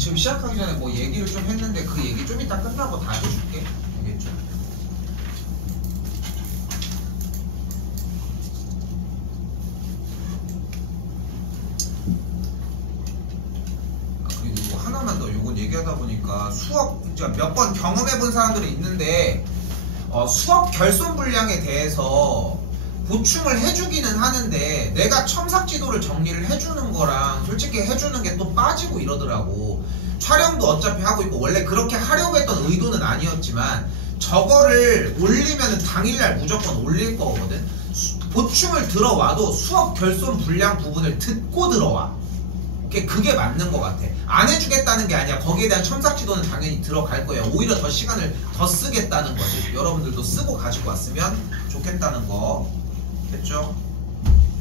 지금 시작하기 전에 뭐 얘기를 좀 했는데 그 얘기 좀 이따 끝나고 다 해줄게. 알겠죠? 그리고 하나만 더 요건 얘기하다 보니까 수업 몇 번 경험해 본 사람들이 있는데 수업 결손 분량에 대해서 보충을 해주기는 하는데 내가 첨삭 지도를 정리를 해주는 거랑 솔직히 해주는 게 또 빠지고 이러더라고. 촬영도 어차피 하고 있고 원래 그렇게 하려고 했던 의도는 아니었지만 저거를 올리면 당일날 무조건 올릴 거거든. 보충을 들어와도 수업 결손 분량 부분을 듣고 들어와. 그게 맞는 것 같아. 안 해주겠다는 게 아니야. 거기에 대한 첨삭 지도는 당연히 들어갈 거예요. 오히려 더 시간을 더 쓰겠다는 거지. 여러분들도 쓰고 가지고 왔으면 좋겠다는 거. 됐죠?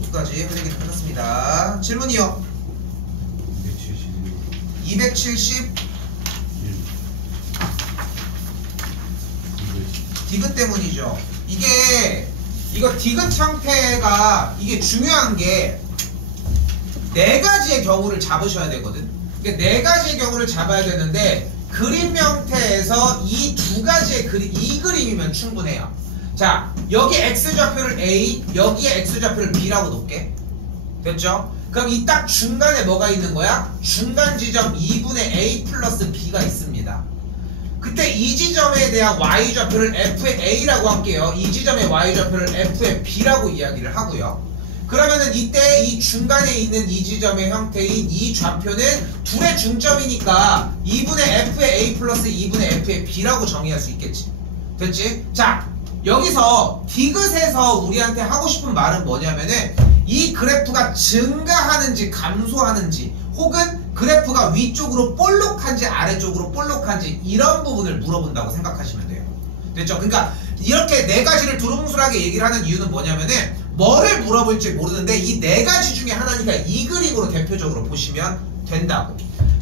여기까지 할 얘기 끝났습니다. 질문이요. 270 디귿 때문이죠. 이거 디귿 형태가 이게 중요한 게 네 가지의 경우를 잡으셔야 되거든. 그러니까 네 가지의 경우를 잡아야 되는데 그림 형태에서 이 두 가지의 이 그림이면 충분해요. 자, 여기 x좌표를 A, 여기에 x좌표를 B라고 놓을게. 됐죠? 그럼 이 딱 중간에 뭐가 있는 거야? 중간 지점 2분의 A 플러스 B가 있습니다. 그때 이 지점에 대한 y좌표를 f의 A라고 할게요. 이 지점의 y좌표를 f의 B라고 이야기를 하고요. 그러면은 이때 이 중간에 있는 이 지점의 형태인 이 좌표는 둘의 중점이니까 2분의 f의 A 플러스 2분의 f의 B라고 정의할 수 있겠지. 됐지? 자, 여기서 디귿에서 우리한테 하고 싶은 말은 뭐냐면은 이 그래프가 증가하는지 감소하는지 혹은 그래프가 위쪽으로 볼록한지 아래쪽으로 볼록한지 이런 부분을 물어본다고 생각하시면 돼요. 됐죠? 그러니까 이렇게 네 가지를 두루뭉술하게 얘기를 하는 이유는 뭐냐면은 뭐를 물어볼지 모르는데 이 네 가지 중에 하나니까 이 그림으로 대표적으로 보시면 된다고.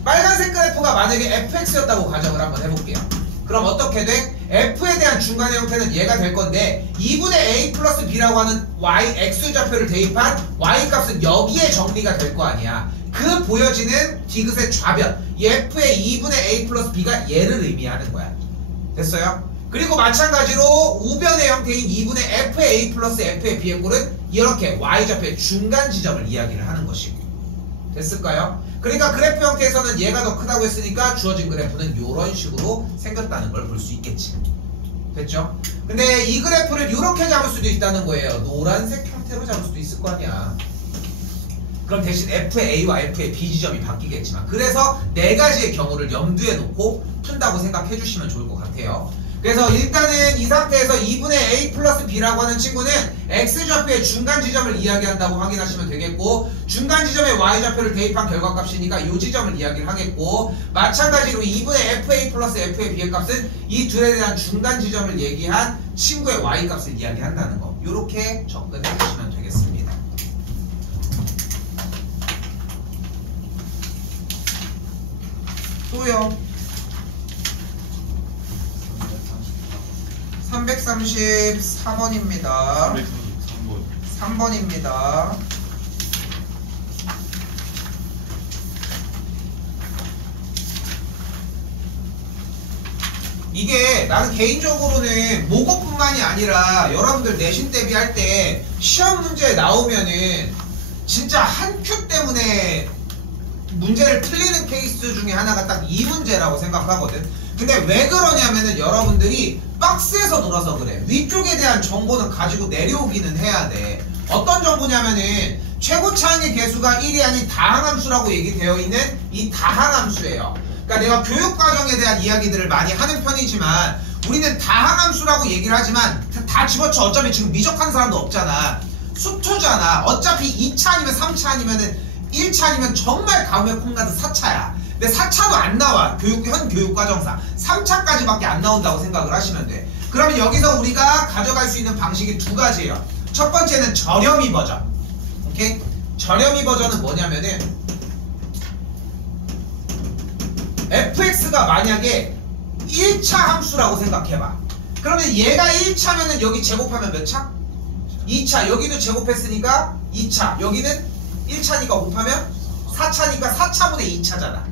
빨간색 그래프가 만약에 fx였다고 가정을 한번 해볼게요. 그럼 어떻게 돼? f에 대한 중간의 형태는 얘가 될 건데 2분의 a 플러스 b라고 하는 x좌표를 대입한 y값은 여기에 정리가 될 거 아니야. 그 보여지는 디귿의 좌변 이 f의 2분의 a 플러스 b가 얘를 의미하는 거야. 됐어요? 그리고 마찬가지로 우변의 형태인 2분의 f의 a 플러스 f의 b의 꼴은 이렇게 y좌표의 중간 지점을 이야기를 하는 것이고. 됐을까요? 그러니까 그래프 형태에서는 얘가 더 크다고 했으니까 주어진 그래프는 이런 식으로 생겼다는 걸 볼 수 있겠지. 됐죠? 근데 이 그래프를 이렇게 잡을 수도 있다는 거예요. 노란색 형태로 잡을 수도 있을 거 아니야. 그럼 대신 f의 a와 f의 b 지점이 바뀌겠지만 그래서 네 가지의 경우를 염두에 놓고 푼다고 생각해 주시면 좋을 것 같아요. 그래서 일단은 이 상태에서 2분의 a 플러스 b라고 하는 친구는 x좌표의 중간 지점을 이야기한다고 확인하시면 되겠고 중간 지점에 y좌표를 대입한 결과값이니까 이 지점을 이야기를 하겠고 마찬가지로 2분의 fa 플러스 f의 b의 값은 이 둘에 대한 중간 지점을 얘기한 친구의 y값을 이야기한다는 거. 이렇게 접근해 주시면 되겠습니다. 또요. 334번입니다. 3번입니다. 이게 나는 개인적으로는 모고뿐만이 아니라 여러분들 내신 대비할 때 시험 문제 나오면은 진짜 한 큐 때문에 문제를 틀리는 케이스 중에 하나가 딱 이 문제라고 생각하거든. 근데 왜 그러냐면은 여러분들이 박스에서 놀아서 그래. 위쪽에 대한 정보는 가지고 내려오기는 해야 돼. 어떤 정보냐면은 최고차항의 개수가 1이 아닌 다항함수라고 얘기되어 있는 이 다항함수예요. 그러니까 내가 교육과정에 대한 이야기들을 많이 하는 편이지만 우리는 다항함수라고 얘기를 하지만 다 집어쳐. 어차피 지금 미적한 사람도 없잖아. 수투잖아. 어차피 2차 아니면 3차 아니면은 1차 아니면 정말 가뭄에 콩나듯 4차야. 근데 4차도 안 나와. 현 교육과정상 3차까지밖에 안 나온다고 생각을 하시면 돼. 그러면 여기서 우리가 가져갈 수 있는 방식이 두 가지예요. 첫 번째는 저렴이 버전. 오케이? 저렴이 버전은 뭐냐면은 fx가 만약에 1차 함수라고 생각해봐. 그러면 얘가 1차면은 여기 제곱하면 몇 차? 2차. 여기도 제곱했으니까 2차. 여기는 1차니까 곱하면 4차니까 4차분의 2차잖아.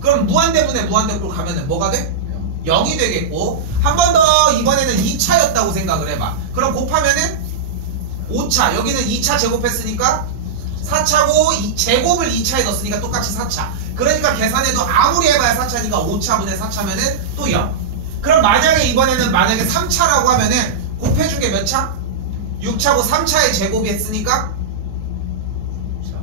그럼 무한대분의 무한대꼴 가면은 뭐가 돼? 0이 되겠고, 한 번 더 이번에는 2차였다고 생각을 해봐. 그럼 곱하면은 5차, 여기는 2차 제곱했으니까 4차고 제곱을 2차에 넣었으니까 똑같이 4차. 그러니까 계산해도 아무리 해봐야 4차니까 5차분의 4차면은 또 0. 그럼 만약에 이번에는 만약에 3차라고 하면은 곱해준 게 몇 차? 6차고 3차의 제곱이 했으니까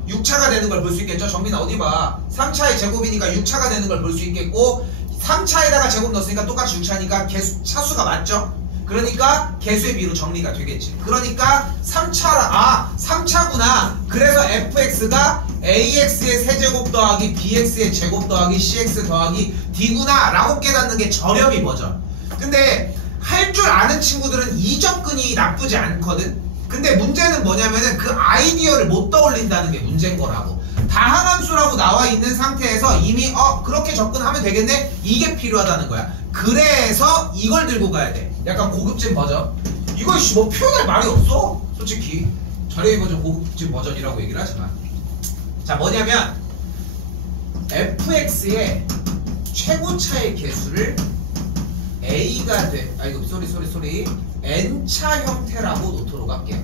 6차가 되는 걸 볼 수 있겠죠? 정민아 어디 봐. 3차의 제곱이니까 6차가 되는 걸 볼 수 있겠고, 3차에다가 제곱 넣었으니까 똑같이 6차니까 차수가 맞죠? 그러니까 개수의 비로 정리가 되겠지. 그러니까 3차구나. 그래서 fx가 ax의 세제곱 더하기 bx의 제곱 더하기 cx 더하기 d구나 라고 깨닫는 게 저렴이 버전. 근데 할 줄 아는 친구들은 이 접근이 나쁘지 않거든. 근데 문제는 뭐냐면은 그 아이디어를 못 떠올린다는 게 문제인 거라고. 다항함수라고 나와 있는 상태에서 이미 그렇게 접근하면 되겠네? 이게 필요하다는 거야. 그래서 이걸 들고 가야 돼. 약간 고급진 버전. 이거 뭐 표현할 말이 없어 솔직히. 저렴이 버전 고급진 버전이라고 얘기를 하지만, 자 뭐냐면 fx의 최고차의 개수를 a가 돼, 아이고 쏘리 n차 형태라고 놓도록 할게요.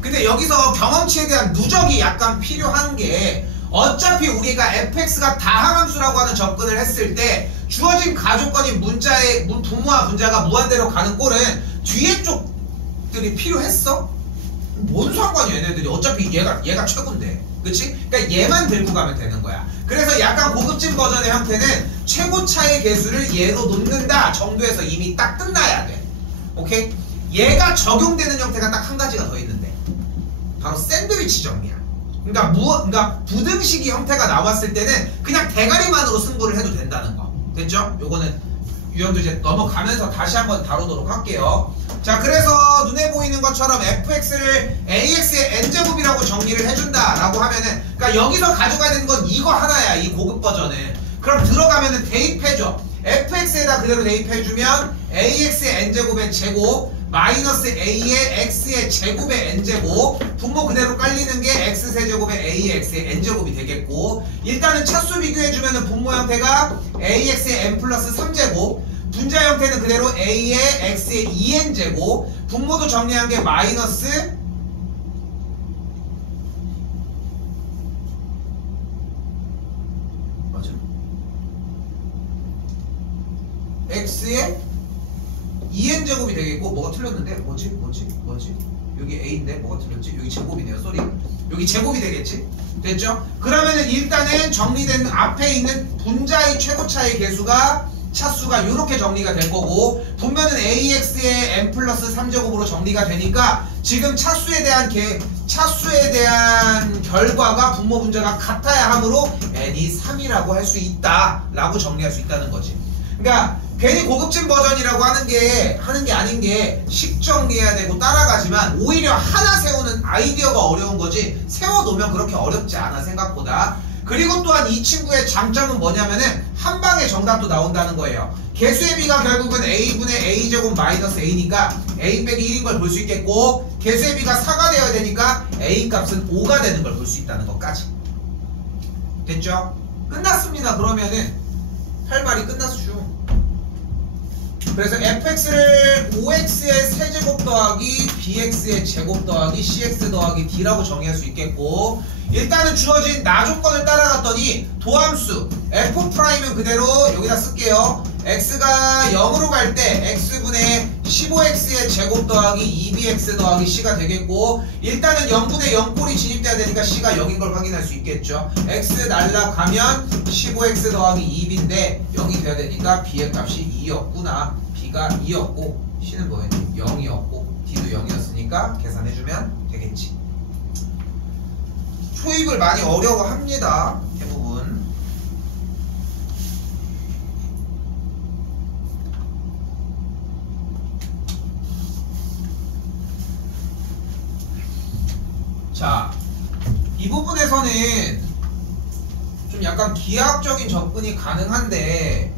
근데 여기서 경험치에 대한 누적이 약간 필요한 게, 어차피 우리가 fx가 다항함수라고 하는 접근을 했을 때 주어진 가족권인 문자의 분모와 분자가 무한대로 가는 꼴은 뒤에 쪽들이 필요했어? 뭔 상관이야 얘네들이. 어차피 얘가 최고인데, 그치? 그러니까 얘만 들고 가면 되는 거야. 그래서 약간 고급진 버전의 형태는 최고차의 개수를 얘로 놓는다 정도에서 이미 딱 끝나야 돼. 오케이? 얘가 적용되는 형태가 딱 한 가지가 더 있는데 바로 샌드위치 정리야. 그러니까 부등식이 형태가 나왔을 때는 그냥 대가리만으로 승부를 해도 된다는 거. 됐죠? 요거는 유형도 이제 넘어가면서 다시 한번 다루도록 할게요. 자, 그래서 눈에 보이는 것처럼 fx를 ax의 n제곱이라고 정리를 해준다 라고 하면은, 그러니까 여기서 가져가야 되는 건 이거 하나야, 이 고급 버전은. 그럼 들어가면은 대입해줘. fx에다 그대로 대입해주면 ax의 n제곱의 제곱 마이너스 a의 x의 제곱의 n제곱, 분모 그대로 깔리는 게 x세제곱의 ax의 n제곱이 되겠고, 일단은 차수 비교해주면은 분모 형태가 ax의 n 플러스 3제곱, 분자 형태는 그대로 a의 x의 2n제곱, 분모도 정리한 게 마이너스 맞아? x의 2n제곱이 되겠고, 뭐가 틀렸는데? 뭐지? 여기 a인데 뭐가 틀렸지? 여기 제곱이네요. 쏘리. 여기 제곱이 되겠지? 됐죠? 그러면은 일단은 정리된 앞에 있는 분자의 최고차의 개수가 차수가 이렇게 정리가 될 거고, 분면은 ax의 n 플러스 3제곱으로 정리가 되니까 지금 차수에 대한 결과가 분모 분자가 같아야 하므로 n이 3이라고 할 수 있다 라고 정리할 수 있다는 거지. 그러니까 괜히 고급진 버전이라고 하는 게 아닌 게 식 정리해야 되고 따라가지만 오히려 하나 세우는 아이디어가 어려운 거지, 세워놓으면 그렇게 어렵지 않아 생각보다. 그리고 또한 이 친구의 장점은 뭐냐면은 한 방에 정답도 나온다는 거예요. 개수의 비가 결국은 a분의 a제곱 마이너스 a니까 a 빼기 1인 걸 볼 수 있겠고, 개수의 비가 4가 되어야 되니까 a 값은 5가 되는 걸 볼 수 있다는 것까지. 됐죠? 끝났습니다. 그러면은 할 말이 끝났죠. 그래서 fx를 5x의 세제곱 더하기 bx의 제곱 더하기 cx 더하기 d라고 정의할 수 있겠고, 일단은 주어진 나 조건을 따라갔더니 도함수 f'은 그대로 여기다 쓸게요. x가 0으로 갈 때 x분의 15x의 제곱 더하기 2bx 더하기 c가 되겠고, 일단은 0분의 0꼴이 진입돼야 되니까 c가 0인 걸 확인할 수 있겠죠. x 날라가면 15x 더하기 2b인데 0이 돼야 되니까 b의 값이 2였구나. b가 2였고 c는 뭐였니? 0이었고 d도 0이었으니까 계산해주면 되겠지. 초입을 많이 어려워합니다. 대부분. 자, 이 부분에서는 좀 약간 기하학적인 접근이 가능한데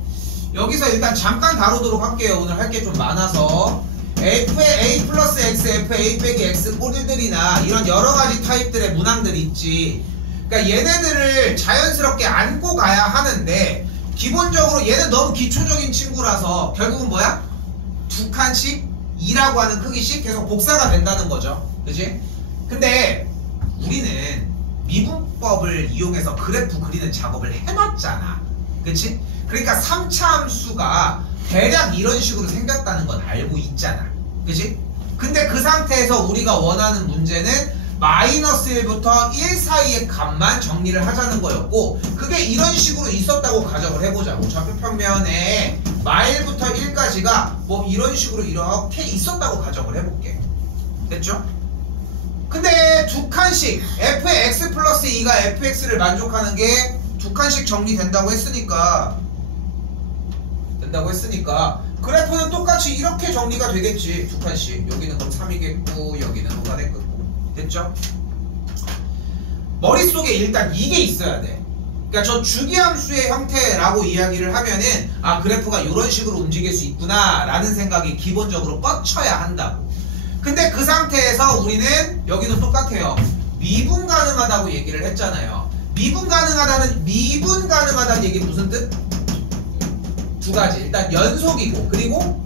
여기서 일단 잠깐 다루도록 할게요. 오늘 할 게 좀 많아서. f의 a 플러스 x, f의 a 빼기 x 꼴들이나 이런 여러가지 타입들의 문항들이 있지. 그러니까 얘네들을 자연스럽게 안고 가야 하는데 기본적으로 얘는 너무 기초적인 친구라서 결국은 뭐야? 두 칸씩 2라고 하는 크기씩 계속 복사가 된다는 거죠. 그치? 근데 우리는 미분법을 이용해서 그래프 그리는 작업을 해놨잖아. 그치? 그러니까 3차 함수가 대략 이런 식으로 생겼다는 건 알고 있잖아. 그치? 근데 그 상태에서 우리가 원하는 문제는 마이너스 1부터 1 사이의 값만 정리를 하자는 거였고, 그게 이런 식으로 있었다고 가정을 해보자고. 좌표평면에 마일부터 1까지가 뭐 이런 식으로 이렇게 있었다고 가정을 해볼게. 됐죠? 근데 두 칸씩 f의 x 플러스 2가 fx를 만족하는 게 두 칸씩 정리된다고 했으니까 그래프는 똑같이 이렇게 정리가 되겠지. 두 칸씩. 여기는 그럼 3이겠고 여기는 5가 됐고. 됐죠? 머릿속에 일단 이게 있어야 돼. 그러니까 저 주기함수의 형태라고 이야기를 하면은 아, 그래프가 이런 식으로 움직일 수 있구나 라는 생각이 기본적으로 뻗쳐야 한다고. 근데 그 상태에서 우리는 여기도 똑같아요. 미분 가능하다고 얘기를 했잖아요. 미분 가능하다는 얘기 무슨 뜻? 두 가지. 일단 연속이고, 그리고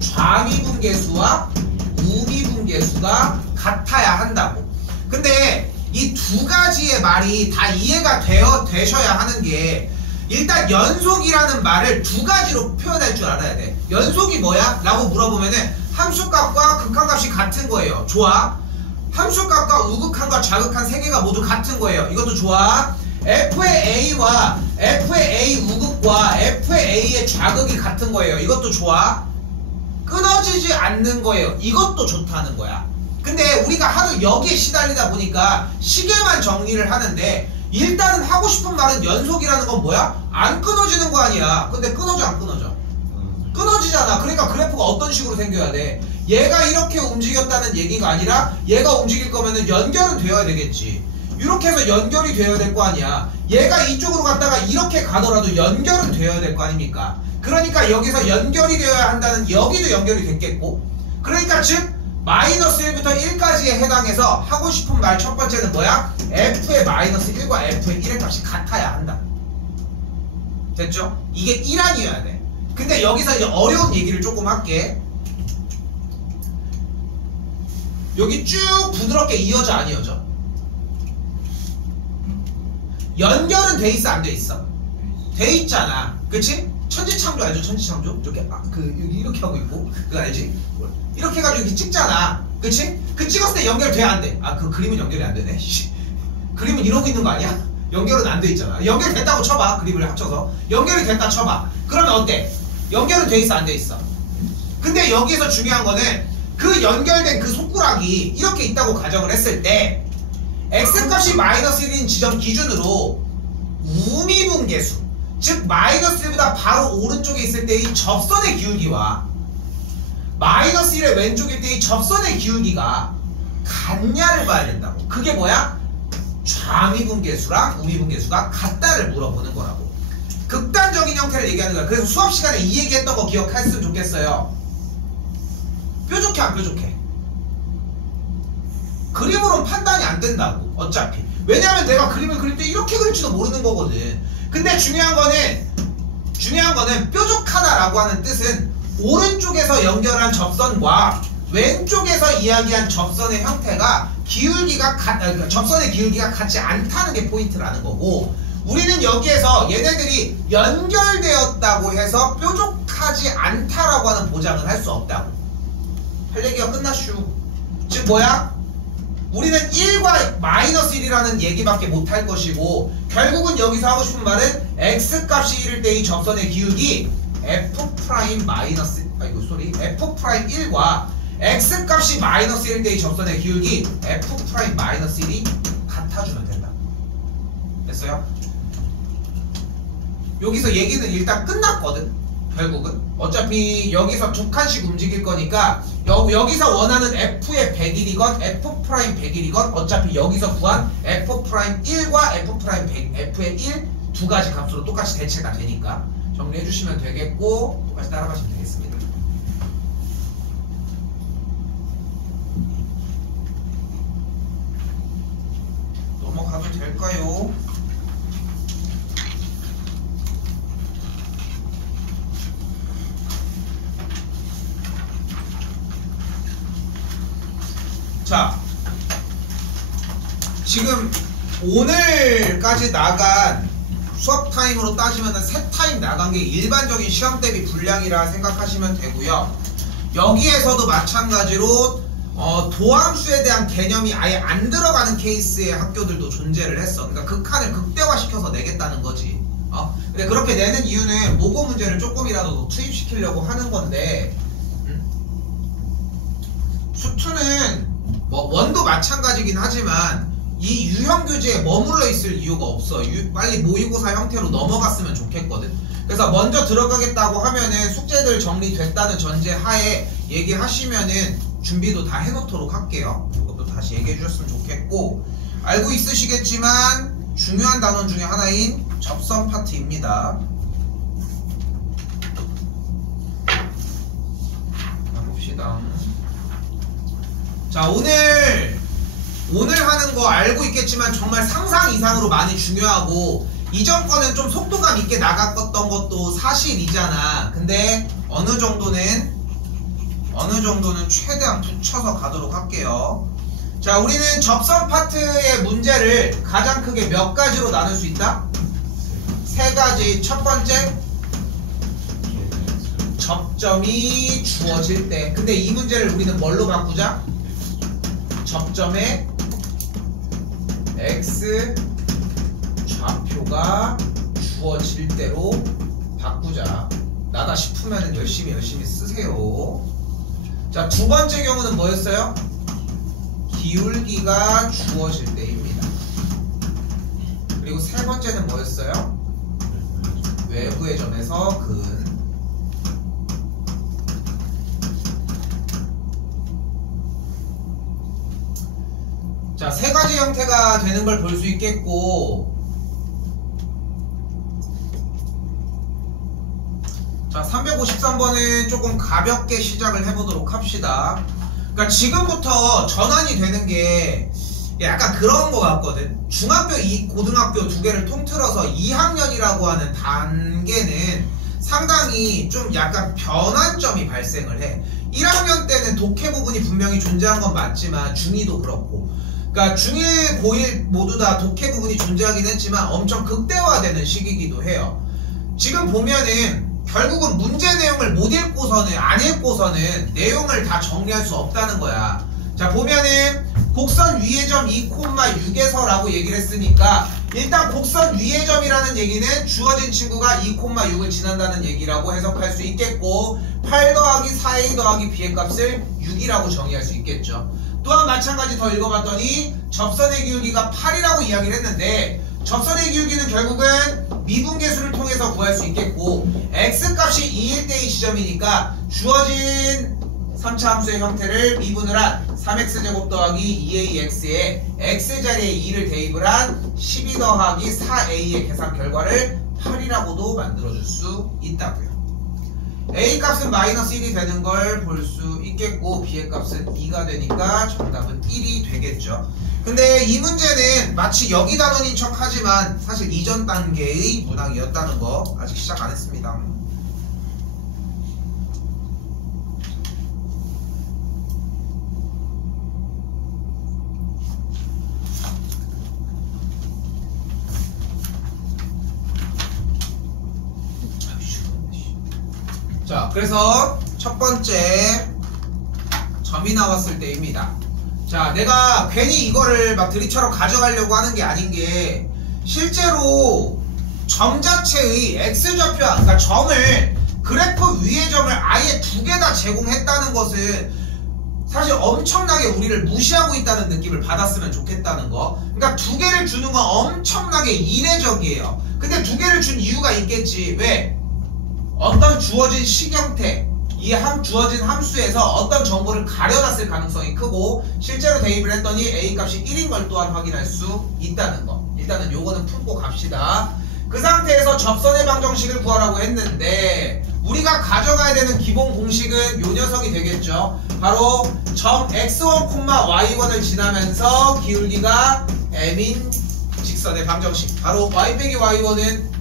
좌미분계수와 우미분계수가 같아야 한다고. 근데 이 두 가지의 말이 다 이해가 되셔야 하는 게, 일단 연속이라는 말을 두 가지로 표현할 줄 알아야 돼. 연속이 뭐야? 라고 물어보면은 함수값과 극한값이 같은 거예요. 좋아. 함수값과 우극한과 좌극한 세 개가 모두 같은 거예요. 이것도 좋아. f의 a와 f의 a 우극과 f의 a의 좌극이 같은 거예요. 이것도 좋아. 끊어지지 않는 거예요. 이것도 좋다는 거야. 근데 우리가 하도 여기에 시달리다 보니까 시계만 정리를 하는데, 일단은 하고 싶은 말은 연속이라는 건 뭐야? 안 끊어지는 거 아니야. 근데 끊어져 안 끊어져? 끊어지잖아. 그러니까 그래프가 어떤 식으로 생겨야 돼? 얘가 이렇게 움직였다는 얘기가 아니라 얘가 움직일 거면은 연결은 되어야 되겠지. 이렇게 해서 연결이 되어야 될 거 아니야. 얘가 이쪽으로 갔다가 이렇게 가더라도 연결은 되어야 될 거 아닙니까? 그러니까 여기서 연결이 되어야 한다는, 여기도 연결이 됐겠고, 그러니까 즉 마이너스 1부터 1까지에 해당해서 하고 싶은 말 첫 번째는 뭐야? f의 마이너스 1과 f의 1의 값이 같아야 한다. 됐죠? 이게 1안이어야 돼. 근데 여기서 이제 어려운 얘기를 조금 할게. 여기 쭉 부드럽게 이어져 안 이어져? 연결은 돼 있어 안 돼 있어? 돼 있잖아. 그치? 천지창조 알죠? 천지창조? 이렇게 여기 이렇게 하고 있고, 그거 알지? 이렇게 해가지고 이렇게 찍잖아. 그치? 그 찍었을 때 연결돼 안 돼? 아, 그 그림은 연결이 안 되네. 그림은 이러고 있는 거 아니야? 연결은 안 돼 있잖아. 연결됐다고 쳐봐. 그림을 합쳐서 연결이 됐다 쳐봐. 그러면 어때? 연결은 돼 있어 안 돼 있어? 근데 여기서 중요한 거는 그 연결된 그 손가락이 이렇게 있다고 가정을 했을 때 x값이 마이너스 1인 지점 기준으로 우미분계수, 즉 마이너스 1보다 바로 오른쪽에 있을 때의 접선의 기울기와 마이너스 1의 왼쪽일 때의 접선의 기울기가 같냐를 봐야 된다고. 그게 뭐야? 좌미분계수랑 우미분계수가 같다를 물어보는 거라고. 극단적인 형태를 얘기하는 거야. 그래서 수업 시간에 이 얘기했던 거 기억했으면 좋겠어요. 뾰족해 안 뾰족해? 그림으로는 판단이 안 된다고. 어차피. 왜냐하면 내가 그림을 그릴 때 이렇게 그릴지도 모르는 거거든. 근데 중요한 거는 뾰족하다라고 하는 뜻은 오른쪽에서 연결한 접선과 왼쪽에서 이야기한 접선의 형태가 접선의 기울기가 같지 않다는 게 포인트라는 거고, 우리는 여기에서 얘네들이 연결되었다고 해서 뾰족하지 않다라고 하는 보장은 할 수 없다고. 할 얘기가 끝났슈. 즉 뭐야? 우리는 1과 마이너스 1이라는 얘기밖에 못할 것이고, 결국은 여기서 하고 싶은 말은 x값이 1일 때 이 접선의 기울기 f'1과 x값이 마이너스 1일 때 이 접선의 기울기 f'-1이 같아주면 된다. 됐어요? 여기서 얘기는 일단 끝났거든. 결국은 어차피 여기서 두 칸씩 움직일 거니까 여기서 원하는 f의 100일이건 f'100일이건 어차피 여기서 구한 f'1과 f'의 1 두 가지 값으로 똑같이 대체가 되니까 정리해 주시면 되겠고, 똑같이 따라가시면 되겠습니다. 넘어가 가도 될까요? 자, 지금 오늘까지 나간 수업 타임으로 따지면 3타임 나간 게 일반적인 시험 대비 분량이라 생각하시면 되고요. 여기에서도 마찬가지로 도함수에 대한 개념이 아예 안 들어가는 케이스의 학교들도 존재를 했어. 그러니까 극한을 극대화시켜서 내겠다는 거지. 근데 그렇게 내는 이유는 모고 문제를 조금이라도 투입시키려고 하는 건데, 수투는 뭐 원도 마찬가지긴 하지만 이 유형 교재에 머물러 있을 이유가 없어. 빨리 모의고사 형태로 넘어갔으면 좋겠거든. 그래서 먼저 들어가겠다고 하면은 숙제들 정리됐다는 전제 하에 얘기하시면은 준비도 다 해놓도록 할게요. 그것도 다시 얘기해 주셨으면 좋겠고, 알고 있으시겠지만 중요한 단원 중에 하나인 접선 파트입니다. 가봅시다. 자, 오늘 하는 거 알고 있겠지만 정말 상상 이상으로 많이 중요하고, 이전 거는 좀 속도감 있게 나갔던 것도 사실이잖아. 근데 어느 정도는 최대한 붙여서 가도록 할게요. 자, 우리는 접선 파트의 문제를 가장 크게 몇 가지로 나눌 수 있다? 3가지. 첫 번째, 접점이 주어질 때. 근데 이 문제를 우리는 뭘로 바꾸자? 접점에 x 좌표가 주어질 때로 바꾸자. 나다 싶으면 열심히 쓰세요. 자, 두 번째 경우는 뭐였어요? 기울기가 주어질 때입니다. 그리고 세 번째는 뭐였어요? 외부의 점에서 근. 자, 3가지 형태가 되는 걸 볼 수 있겠고, 자, 353번은 조금 가볍게 시작을 해보도록 합시다. 그러니까 지금부터 전환이 되는 게 약간 그런 거 같거든. 중학교, 고등학교 두 개를 통틀어서 2학년이라고 하는 단계는 상당히 좀 약간 변환점이 발생을 해. 1학년 때는 독해 부분이 분명히 존재한 건 맞지만 중2도 그렇고, 그러니까 중1, 고1 모두 다 독해 부분이 존재하긴 했지만 엄청 극대화되는 시기이기도 해요. 지금 보면은 결국은 문제 내용을 못 읽고서는, 안 읽고서는 내용을 다 정리할 수 없다는 거야. 자, 보면은 곡선 위의 점 2,6에서라고 얘기를 했으니까 일단 곡선 위의 점이라는 얘기는 주어진 친구가 2,6을 지난다는 얘기라고 해석할 수 있겠고, 8 더하기 4a 더하기 b의 값을 6이라고 정의할 수 있겠죠. 또한 마찬가지 더 읽어봤더니 접선의 기울기가 8이라고 이야기를 했는데, 접선의 기울기는 결국은 미분계수를 통해서 구할 수 있겠고, x값이 2일 때의 지점이니까 주어진 3차 함수의 형태를 미분을 한 3x제곱 더하기 2ax에 x자리에 2를 대입을 한 12 더하기 4a의 계산 결과를 8이라고도 만들어줄 수 있다고요. a 값은 마이너스 1이 되는 걸 볼 수 있겠고, b의 값은 2가 되니까 정답은 1이 되겠죠. 근데 이 문제는 마치 여기 단원인 척 하지만 사실 이전 단계의 문항이었다는 거 아직 시작 안 했습니다. 자, 그래서 첫 번째 점이 나왔을 때입니다. 자, 내가 괜히 이거를 막 드립처럼 가져가려고 하는 게 아닌 게, 실제로 점 자체의 x좌표, 그러니까 점을, 그래프 위의 점을 아예 2개 다 제공했다는 것은 사실 엄청나게 우리를 무시하고 있다는 느낌을 받았으면 좋겠다는 거. 그러니까 2개를 주는 건 엄청나게 이례적이에요. 근데 2개를 준 이유가 있겠지. 왜? 어떤 주어진 식형태, 이 주어진 함수에서 어떤 정보를 가려놨을 가능성이 크고, 실제로 대입을 했더니 A값이 1인 걸 또한 확인할 수 있다는 거. 일단은 요거는 풀고 갑시다. 그 상태에서 접선의 방정식을 구하라고 했는데, 우리가 가져가야 되는 기본 공식은 요 녀석이 되겠죠. 바로 점 x1, y1을 지나면서 기울기가 m인 직선의 방정식. 바로 y 빼기 y1은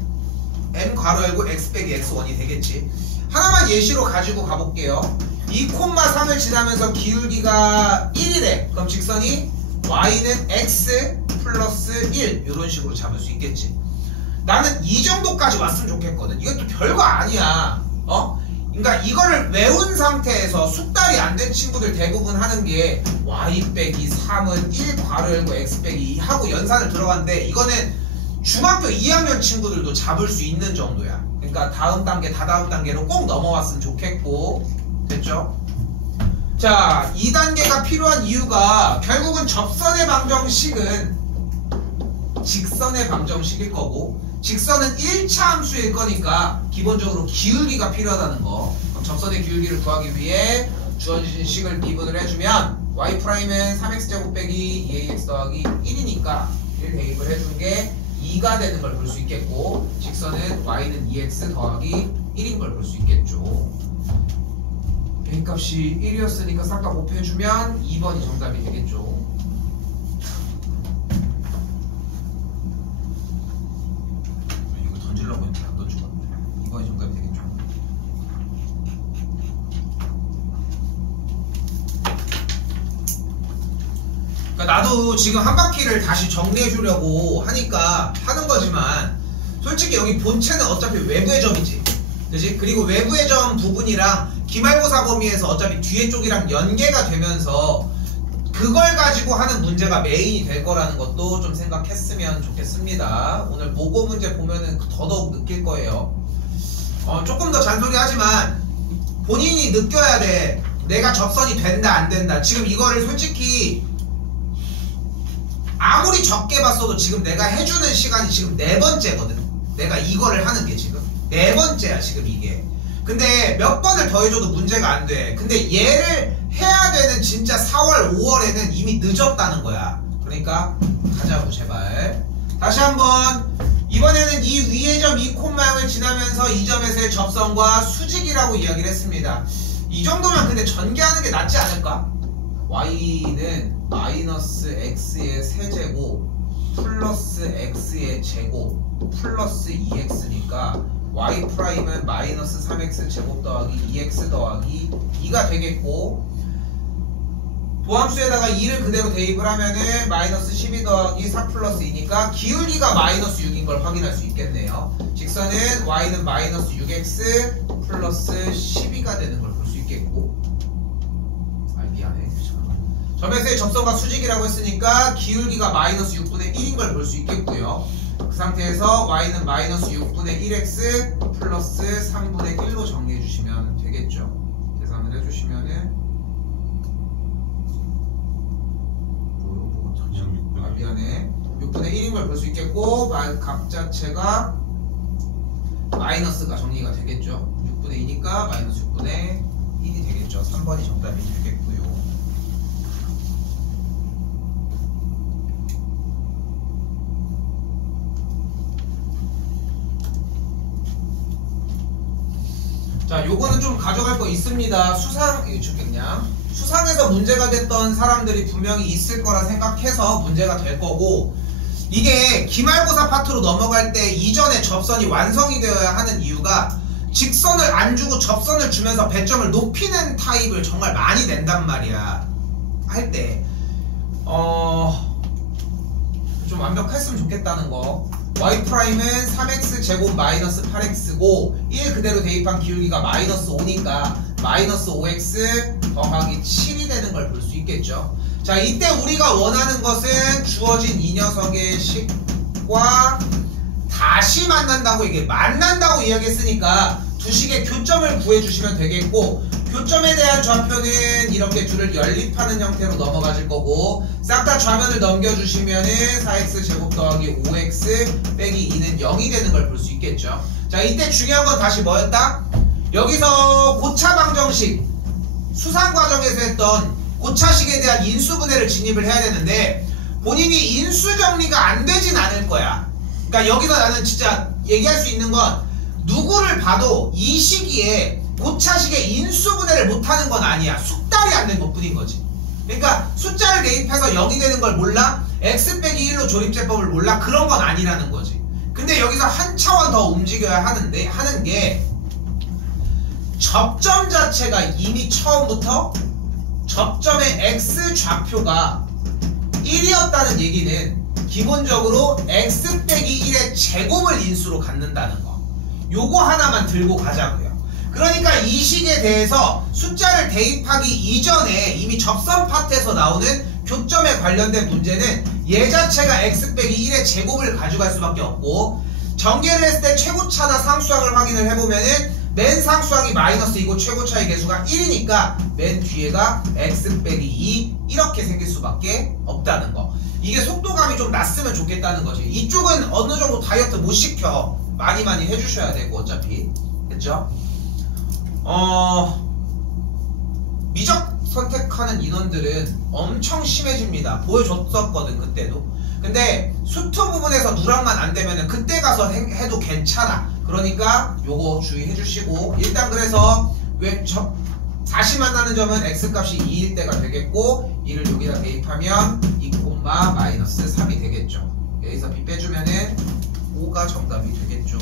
m 괄호 열고 x 빼기 x1이 되겠지. 하나만 예시로 가지고 가볼게요. 2,3을 지나면서 기울기가 1이래. 그럼 직선이 y는 x 플러스 1 이런 식으로 잡을 수 있겠지. 나는 이 정도까지 왔으면 좋겠거든. 이것도 별거 아니야. 그러니까 이거를 외운 상태에서 숙달이 안 된 친구들 대부분 하는 게 y 빼기 3은 1 괄호 열고 x 빼기 2 하고 연산을 들어갔는데, 이거는 중학교 2학년 친구들도 잡을 수 있는 정도야. 그러니까 다음 단계, 다다음 단계로 꼭 넘어왔으면 좋겠고. 됐죠? 자, 2단계가 필요한 이유가 결국은 접선의 방정식은 직선의 방정식일 거고, 직선은 1차 함수일 거니까 기본적으로 기울기가 필요하다는 거. 그럼 접선의 기울기를 구하기 위해 주어진 식을 미분을 해주면 y'은 3x제곱 빼기 2ax 더하기 1이니까 1 대입을 해준 게 2가 되는 걸 볼 수 있겠고, 직선은 y는 2x 더하기 1인 걸 볼 수 있겠죠. a값이 1이었으니까 싹 다 곱해주면 2번이 정답이 되겠죠. 이거 던지려고 했는데 안 던지고 2번이 정답이 되겠죠. 그러니까 나도 지금 한 바퀴를 다시 정리해 주려고 하니까 하는 거지만, 솔직히 여기 본체는 어차피 외부의 점이지, 그지? 그리고 외부의 점 부분이랑 기말고사 범위에서 어차피 뒤에 쪽이랑 연계가 되면서 그걸 가지고 하는 문제가 메인이 될 거라는 것도 좀 생각했으면 좋겠습니다. 오늘 모고 문제 보면은 더더욱 느낄 거예요. 조금 더 잔소리 하지만 본인이 느껴야 돼. 내가 접선이 된다 안 된다. 지금 이거를 솔직히 아무리 적게 봤어도 지금 내가 해주는 시간이 지금 4번째거든. 내가 이거를 하는 게 지금 4번째야 지금 이게. 근데 몇 번을 더 해줘도 문제가 안 돼. 근데 얘를 해야 되는 진짜 4월 5월에는 이미 늦었다는 거야. 그러니까 가자고 제발. 다시 한번, 이번에는 이 위의 점 2,0을 지나면서 이 점에서의 접선과 수직이라고 이야기를 했습니다. 이 정도면 근데 전개하는 게 낫지 않을까? y는 마이너스 x의 세제곱 플러스 x의 제곱 플러스 2x니까 y'은 마이너스 3x 제곱 더하기 2x 더하기 2가 되겠고, 도함수에다가 2를 그대로 대입을 하면은 마이너스 12 더하기 4 플러스 2니까 기울기가 마이너스 6인 걸 확인할 수 있겠네요. 직선은 y는 마이너스 6x 플러스 12가 되는 걸 볼 수 있겠고, 미안해. 점에서의 접선과 수직이라고 했으니까 기울기가 마이너스 6분의 1인 걸 볼 수 있겠고요. 그 상태에서 y는 마이너스 6분의 1x 플러스 3분의 1로 정리해 주시면 되겠죠. 계산을 해주시면은 미안해, 6분의 1인 걸 볼 수 있겠고, 값 자체가 마이너스가 정리가 되겠죠. 6분의 2니까 마이너스 6분의 1이 되겠죠. 3번이 정답이 되겠고요. 자, 요거는 좀 가져갈 거 있습니다. 수상에서 문제가 됐던 사람들이 분명히 있을 거라 생각해서 문제가 될 거고, 이게 기말고사 파트로 넘어갈 때 이전에 접선이 완성이 되어야 하는 이유가, 직선을 안 주고 접선을 주면서 배점을 높이는 타입을 정말 많이 낸단 말이야. 할 때 좀 완벽했으면 좋겠다는 거. y'은 3x 제곱 마이너스 8x고 1 그대로 대입한 기울기가 마이너스 5니까 마이너스 5x 더하기 7이 되는 걸 볼 수 있겠죠. 자, 이때 우리가 원하는 것은 주어진 이 녀석의 식과 다시 만난다고 이야기했으니까 두 식의 교점을 구해주시면 되겠고, 교점에 대한 좌표는 이렇게 줄을 연립하는 형태로 넘어가질 거고, 싹 다 좌면을 넘겨주시면은 4x 제곱 더하기 5x 빼기 2는 0이 되는 걸 볼 수 있겠죠. 자, 이때 중요한 건 다시 뭐였다? 여기서 고차 방정식, 수상 과정에서 했던 고차식에 대한 인수분해를 진입을 해야 되는데, 본인이 인수 정리가 안 되진 않을 거야. 그러니까 여기서 나는 진짜 얘기할 수 있는 건, 누구를 봐도 이 시기에 고차식의 인수분해를 못하는 건 아니야. 숙달이 안 된 것 뿐인 거지. 그러니까 숫자를 대입해서 0이 되는 걸 몰라? x 빼기 1로 조립제법을 몰라? 그런 건 아니라는 거지. 근데 여기서 한 차원 더 움직여야 하는 게 접점 자체가 이미 처음부터 접점의 x 좌표가 1이었다는 얘기는 기본적으로 x 빼기 1의 제곱을 인수로 갖는다는 거. 요거 하나만 들고 가자고요. 그러니까 이 식에 대해서 숫자를 대입하기 이전에 이미 접선 파트에서 나오는 교점에 관련된 문제는 얘 자체가 x 빼기 1의 제곱을 가져갈 수밖에 없고, 전개를 했을 때 최고차나 상수항을 확인을 해보면은 맨 상수항이 마이너스이고 최고차의 개수가 1이니까 맨 뒤에가 x 빼기 2 이렇게 생길 수밖에 없다는 거. 이게 속도감이 좀 났으면 좋겠다는 거지. 이쪽은 어느 정도 다이어트 못 시켜. 많이 해주셔야 되고 어차피. 됐죠? 미적 선택하는 인원들은 엄청 심해집니다. 보여줬었거든 그때도. 근데 수트 부분에서 누락만 안 되면은 그때 가서 해도 괜찮아. 그러니까 요거 주의해 주시고, 일단 그래서 다시 만나는 점은 x값이 2일 때가 되겠고 2를 여기다 대입하면 2, 마이너스 3이 되겠죠. 여기서 b 빼주면은 5가 정답이 되겠죠.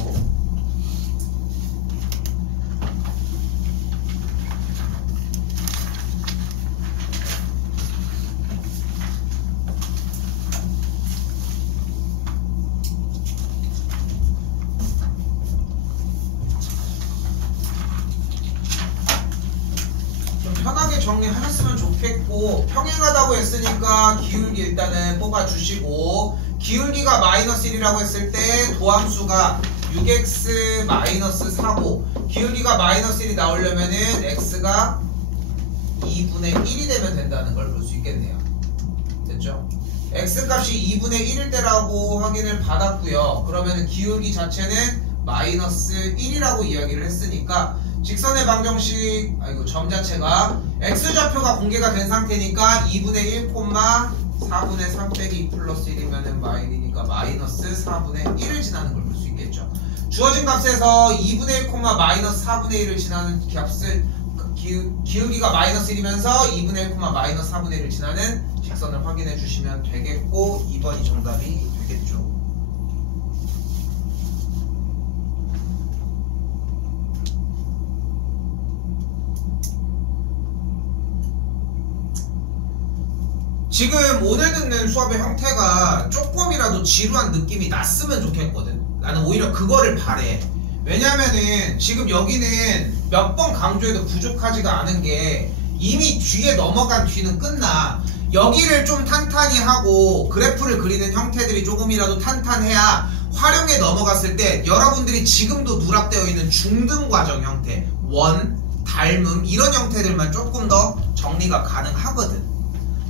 편하게 정리하셨으면 좋겠고, 평행하다고 했으니까 기울기 일단은 뽑아주시고, 기울기가 마이너스 1이라고 했을 때 도함수가 6x 마이너스 4고, 기울기가 마이너스 1이 나오려면은 x가 2분의 1이 되면 된다는 걸 볼 수 있겠네요. 됐죠? x값이 2분의 1일 때라고 확인을 받았고요. 그러면은 기울기 자체는 마이너스 1이라고 이야기를 했으니까 직선의 방정식, 점 자체가 x좌표가 공개가 된 상태니까 2분의 1, 4분의 3 빼기 2 플러스 1이면은 마이너니까 마이너스 4분의 1을 지나는 걸 볼 수 있겠죠. 주어진 값에서 2분의 1, 마이너스 4분의 1을 지나는 값을 기울기가 마이너스 1이면서 2분의 1, 마이너스 4분의 1을 지나는 직선을 확인해 주시면 되겠고, 2번이 정답이 되겠죠. 지금 오늘 듣는 수업의 형태가 조금이라도 지루한 느낌이 났으면 좋겠거든. 나는 오히려 그거를 바래. 왜냐면은 지금 여기는 몇 번 강조해도 부족하지가 않은 게, 이미 뒤에 넘어간 뒤는 끝나. 여기를 좀 탄탄히 하고 그래프를 그리는 형태들이 조금이라도 탄탄해야 활용에 넘어갔을 때 여러분들이 지금도 누락되어 있는 중등 과정 형태, 원, 닮음 이런 형태들만 조금 더 정리가 가능하거든.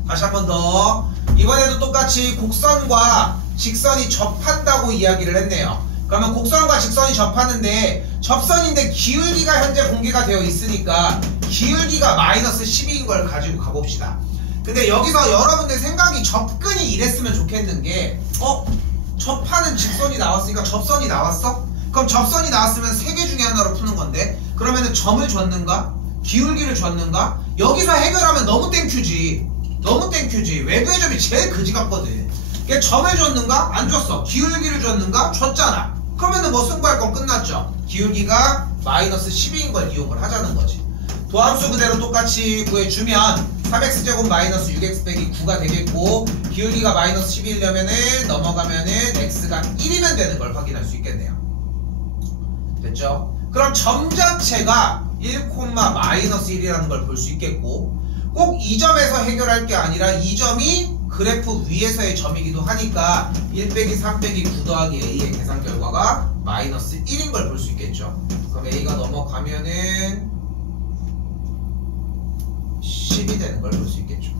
다시 한 번 더, 이번에도 똑같이 곡선과 직선이 접한다고 이야기를 했네요. 그러면 곡선과 직선이 접하는데, 접선인데 기울기가 현재 공개가 되어 있으니까 기울기가 마이너스 12인 걸 가지고 가봅시다. 근데 여기서 여러분들 생각이 접근이 이랬으면 좋겠는 게, 접하는 직선이 나왔으니까 접선이 나왔어? 그럼 접선이 나왔으면 세 개 중에 하나로 푸는 건데, 그러면은 점을 줬는가? 기울기를 줬는가? 여기서 해결하면 너무 땡큐지. 너무 땡큐지. 외부의 점이 제일 그지 같거든. 그러니까 점을 줬는가? 안 줬어. 기울기를 줬는가? 줬잖아. 그러면은 뭐 승부할 건 끝났죠. 기울기가 마이너스 12인 걸 이용을 하자는 거지. 도함수 그대로 똑같이 구해주면 3x제곱 마이너스 6x 빼기 9가 되겠고, 기울기가 마이너스 12이려면은 넘어가면은 x가 1이면 되는 걸 확인할 수 있겠네요. 됐죠? 그럼 점 자체가 1, 마이너스 1이라는 걸 볼 수 있겠고, 꼭 이 점에서 해결할 게 아니라 이 점이 그래프 위에서의 점이기도 하니까 1 빼기 3 빼기 9 더하기 a의 계산 결과가 마이너스 1인 걸 볼 수 있겠죠. 그럼 a가 넘어가면은 10이 되는 걸 볼 수 있겠죠.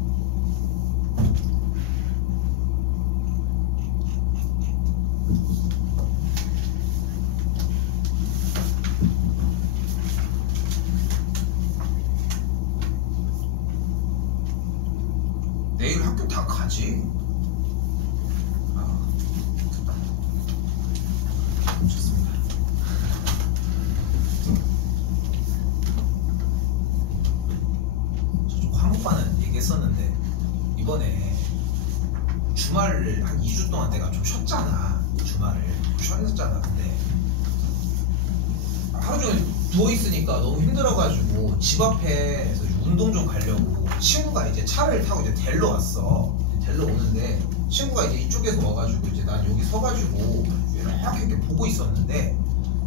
내일 학교 다 가지? 좋습니다. 저쪽 과목반은 되게 했었는데 이번에 주말을 한 2주 동안 내가 좀 쉬었잖아. 주말을 쉬었잖아. 근데 하루 종일 누워있으니까 너무 힘들어가지고 집 앞에서 운동 좀 가려고 친구가 이제 차를 타고 이제 데리러 왔어. 데리러 오는데 친구가 이제 이쪽에서 와가지고 이제 난 여기 서가지고 이렇게 보고 있었는데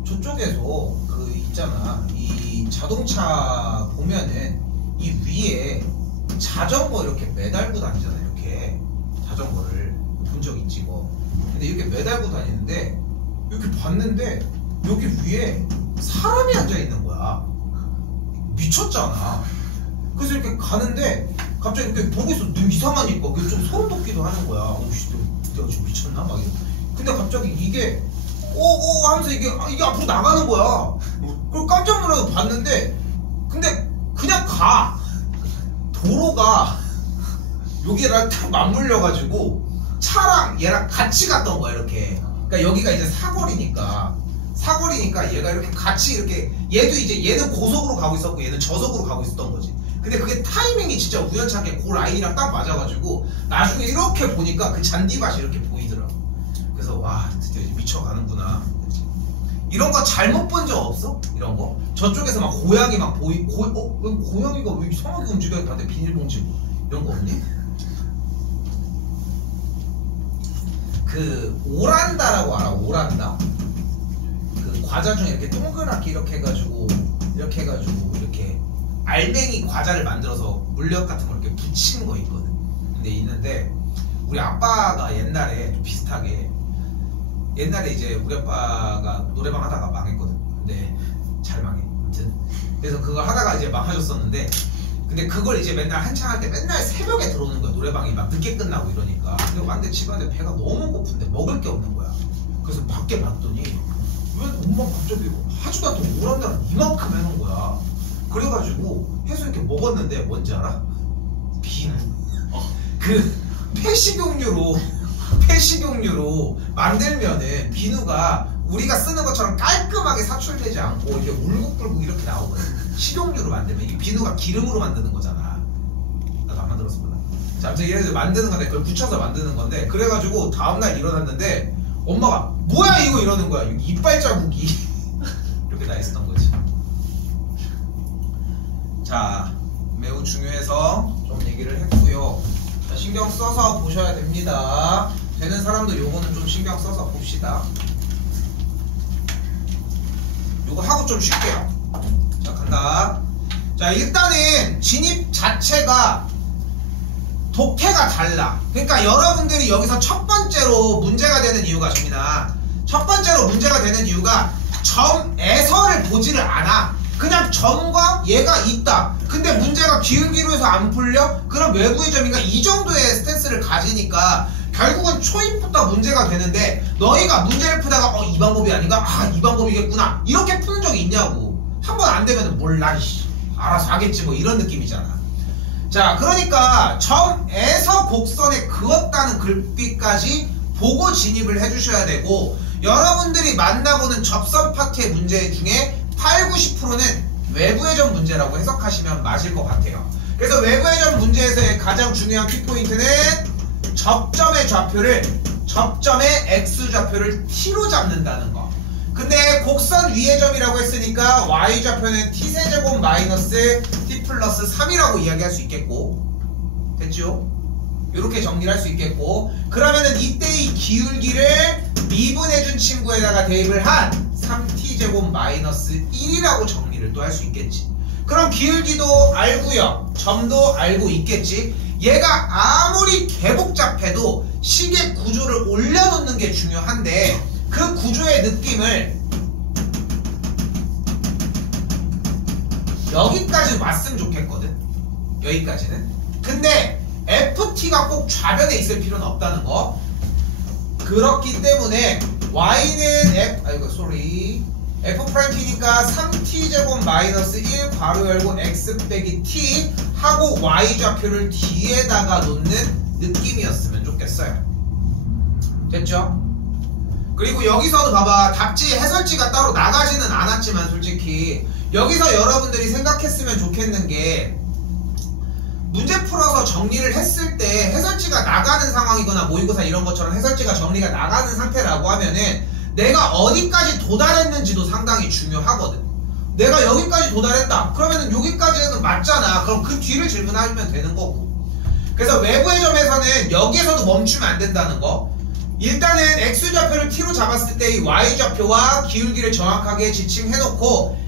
저쪽에서 그 있잖아, 이 자동차 보면은 이 위에 자전거 이렇게 매달고 다니잖아. 이렇게 자전거를 본 적 있지 뭐. 근데 이렇게 매달고 다니는데 이렇게 봤는데 여기 위에 사람이 앉아 있는 거야. 미쳤잖아. 그래서 이렇게 가는데 갑자기 이렇게 보고 있어. 눈 이상하니까 그게 좀 소름 돋기도 하는 거야. 오씨, 내가 지금 미쳤나? 막 이러고. 근데 갑자기 이게 하면서 이게 앞으로 나가는 거야. 그걸 깜짝 놀라서 봤는데 근데 그냥 가. 도로가 여기랑 딱 맞물려가지고 차랑 얘랑 같이 갔던 거야. 이렇게. 그러니까 여기가 이제 사거리니까 얘가 이렇게 같이 이렇게 얘도 이제 얘는 고속으로 가고 있었고 얘는 저속으로 가고 있었던 거지. 근데 그게 타이밍이 진짜 우연찮게 그 라인이랑 딱 맞아가지고 나중에 이렇게 보니까 그 잔디밭이 이렇게 보이더라고. 그래서 와, 드디어 미쳐가는구나. 이런 거 잘못 본 적 없어? 이런 거? 저쪽에서 막 고양이 막 고양이가 왜 이상하게 움직여야 봤는데 비닐봉지고 이런 거 없니? 그 오란다라고 알아? 오란다? 그 과자 중에 이렇게 동그랗게 이렇게 해가지고 이렇게 알맹이 과자를 만들어서 물엿 같은 걸 이렇게 붙이는 거 있거든. 근데 있는데 우리 아빠가 옛날에 좀 비슷하게 옛날에 이제 우리 아빠가 노래방 하다가 망했거든. 근데 잘 망해. 아무튼 그래서 그걸 하다가 이제 망하셨었는데 근데 그걸 이제 맨날 한창 할 때 맨날 새벽에 들어오는 거야. 노래방이 막 늦게 끝나고 이러니까. 근데 완전 집안에 배가 너무 고픈데 먹을 게 없는 거야. 그래서 밖에 봤더니 왜 엄마가 갑자기 하지도 않던 오란다를 이만큼 해놓은 거야. 그래가지고 해서 이렇게 먹었는데 뭔지 알아? 비누. 그 폐식용유로 만들면은 비누가 우리가 쓰는 것처럼 깔끔하게 사출되지 않고 이게 울긋불긋 이렇게 나오거든. 식용유로 만들면 이 비누가 기름으로 만드는 거잖아. 나도 안 만들었어 몰라. 자, 아무튼 얘네들 만드는 건데 그걸 붙여서 만드는 건데 그래가지고 다음날 일어났는데 엄마가 뭐야 이거 이러는 거야. 이빨 자국이 이렇게 나 있었던 거지. 자, 매우 중요해서 좀 얘기를 했고요. 자, 신경 써서 보셔야 됩니다. 되는 사람도 요거는 좀 신경 써서 봅시다. 요거 하고 좀 쉴게요. 자, 간다. 자, 일단은 진입 자체가 독해가 달라. 그러니까 여러분들이 여기서 첫 번째로 문제가 되는 이유가 접니다. 첫 번째로 문제가 되는 이유가 점에서를 보지를 않아. 그냥 점과 얘가 있다. 근데 문제가 기울기로 해서 안 풀려? 그럼 외부의 점인가 이 정도의 스탠스를 가지니까 결국은 초입부터 문제가 되는데 너희가 문제를 푸다가 이 방법이 아닌가? 이 방법이겠구나. 이렇게 푸는 적이 있냐고. 한 번 안 되면 몰라. 알아서 하겠지 뭐 이런 느낌이잖아. 자, 그러니까 점에서 곡선에 그었다는 글귀까지 보고 진입을 해주셔야 되고 여러분들이 만나보는 접선 파트의 문제 중에 8, 90%는 외부의 점 문제라고 해석하시면 맞을 것 같아요. 그래서 외부의 점 문제에서의 가장 중요한 키포인트는 접점의 x좌표를 t로 잡는다는 거. 근데 곡선 위의 점이라고 했으니까 y좌표는 t세제곱 마이너스 t 플러스 3이라고 이야기할 수 있겠고, 됐죠? 이렇게 정리를 할 수 있겠고, 그러면은 이때의 기울기를 미분해준 친구에다가 대입을 한 3t제곱 마이너스 1이라고 정리를 또 할 수 있겠지. 그럼 기울기도 알고요, 점도 알고 있겠지. 얘가 아무리 개복잡해도 식의 구조를 올려놓는 게 중요한데 그 구조의 느낌을 여기까지 왔으면 좋겠거든. 여기까지는. 근데 FT가 꼭 좌변에 있을 필요는 없다는 거. 그렇기 때문에 Y는 F'T니까 3T제곱 마이너스 1 괄호 열고 X 빼기 T 하고 Y좌표를 뒤에다가 놓는 느낌이었으면 좋겠어요. 됐죠? 그리고 여기서도 봐봐. 답지 해설지가 따로 나가지는 않았지만 솔직히 여기서 여러분들이 생각했으면 좋겠는 게 문제 풀어서 정리를 했을 때 해설지가 나가는 상황이거나 모의고사 이런 것처럼 해설지가 정리가 나가는 상태라고 하면은 내가 어디까지 도달했는지도 상당히 중요하거든. 내가 여기까지 도달했다. 그러면은 여기까지는 맞잖아. 그럼 그 뒤를 질문하면 되는 거고. 그래서 외부의 점에서는 여기에서도 멈추면 안 된다는 거. 일단은 X좌표를 T로 잡았을 때 이 Y좌표와 기울기를 정확하게 지칭해놓고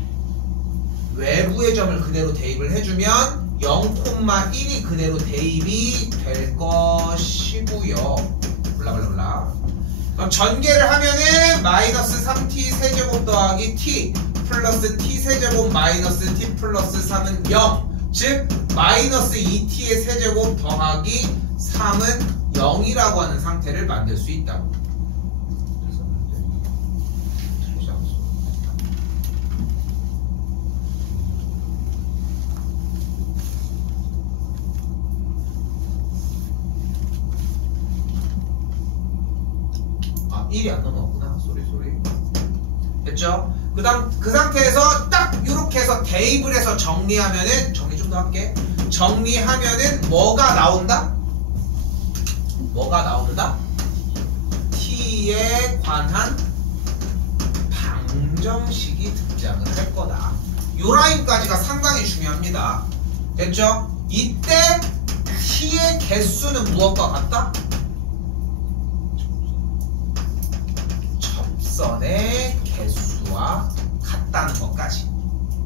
외부의 점을 그대로 대입을 해주면 0,1이 그대로 대입이 될 것이고요. 블라블라블라. 그럼 전개를 하면은 마이너스 3t 세제곱 더하기 t 플러스 t 세제곱 마이너스 t 플러스 3은 0. 즉 마이너스 2t의 세제곱 더하기 3은 0이라고 하는 상태를 만들 수 있다고. 아, 1이 안 넘어갔구나. 쏘리. 됐죠? 그 상태에서 딱 이렇게 해서 대입을 해서 정리하면은, 정리 좀 더 할게. 정리하면은 뭐가 나온다? t에 관한 방정식이 등장을 할 거다. 요 라인까지가 상당히 중요합니다. 됐죠? 이때 t의 개수는 무엇과 같다? 접선의 개수와 같다는 것까지.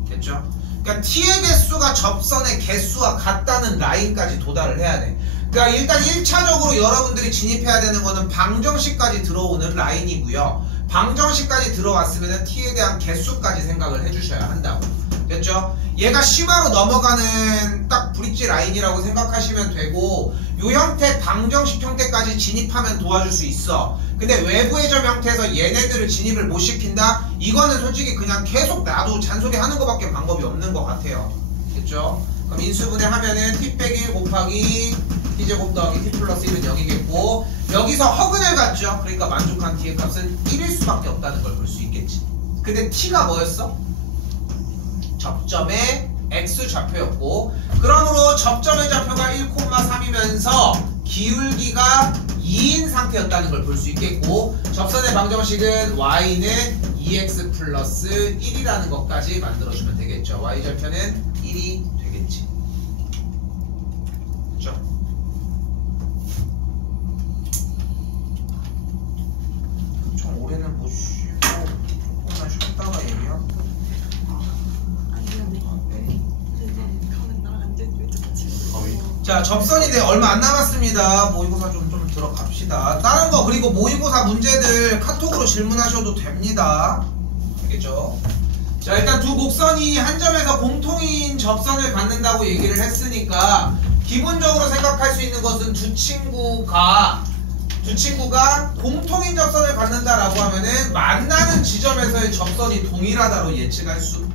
됐죠? 그러니까 t의 개수가 접선의 개수와 같다는 라인까지 도달을 해야 돼. 그러니까 일단 1차적으로 여러분들이 진입해야 되는 거는 방정식까지 들어오는 라인이고요. 방정식까지 들어왔으면 t에 대한 개수까지 생각을 해주셔야 한다고. 됐죠? 얘가 심화로 넘어가는 딱 브릿지 라인이라고 생각하시면 되고, 요 형태 방정식 형태까지 진입하면 도와줄 수 있어. 근데 외부의 점 형태에서 얘네들을 진입을 못 시킨다? 이거는 솔직히 그냥 계속 나도 잔소리 하는 것밖에 방법이 없는 것 같아요. 됐죠? 그럼 인수분해 하면은 t 빼기 1 곱하기 t제곱 더하기 t 플러스 1은 0이겠고, 여기서 허근을 갖죠? 그러니까 만족한 t의 값은 1일 수밖에 없다는 걸 볼 수 있겠지. 근데 t가 뭐였어? 접점의 x좌표였고, 그러므로 접점의 좌표가 1,3이면서 기울기가 2인 상태였다는 걸 볼 수 있겠고, 접선의 방정식은 y는 2x 플러스 1이라는 것까지 만들어주면 되겠죠. y좌표는 1이 되겠지. 그렇죠? 좀 올해는 못 쉬고 조금만 쉬었다가 얘기하고. 자, 접선이 돼 얼마 안 남았습니다. 모의고사 좀 들어갑시다. 다른 거, 그리고 모의고사 문제들 카톡으로 질문하셔도 됩니다. 알겠죠? 자, 일단 두 곡선이 한 점에서 공통인 접선을 갖는다고 얘기를 했으니까 기본적으로 생각할 수 있는 것은 두 친구가 공통인 접선을 갖는다라고 하면은 만나는 지점에서의 접선이 동일하다로 예측할 수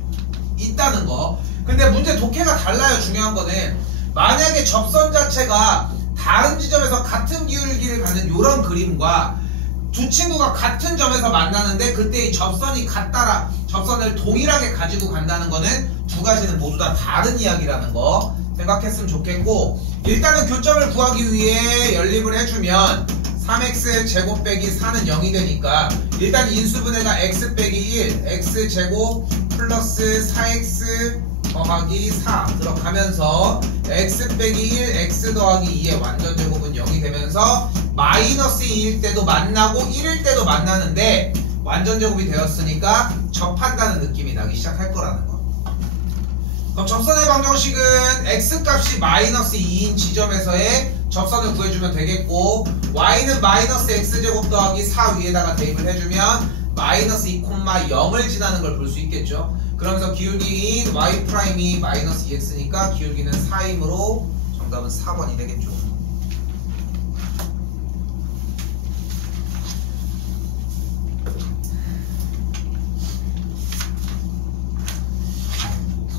있다는 거. 근데 문제 독해가 달라요. 중요한 거는 만약에 접선 자체가 다른 지점에서 같은 기울기를 갖는 이런 그림과 두 친구가 같은 점에서 만나는데 그때 이 접선이 같다라, 접선을 동일하게 가지고 간다는 거는 두 가지는 모두 다 다른 이야기라는 거 생각했으면 좋겠고, 일단은 교점을 구하기 위해 연립을 해주면 3x 제곱 빼기 4는 0이 되니까 일단 인수분해가 x 빼기 1, x 제곱 플러스 4x 더하기 4 들어가면서 x 빼기 1, x 더하기 2의 완전제곱은 0이 되면서 마이너스 2일 때도 만나고 1일 때도 만나는데 완전제곱이 되었으니까 접한다는 느낌이 나기 시작할 거라는 거. 그럼 접선의 방정식은 x값이 마이너스 2인 지점에서의 접선을 구해주면 되겠고, y는 마이너스 x제곱 더하기 4 위에다가 대입을 해주면 마이너스 2,0을 지나는 걸 볼 수 있겠죠. 그러면서 기울기인 y''이 마이너스 2x니까 기울기는 4이므로 정답은 4번이 되겠죠.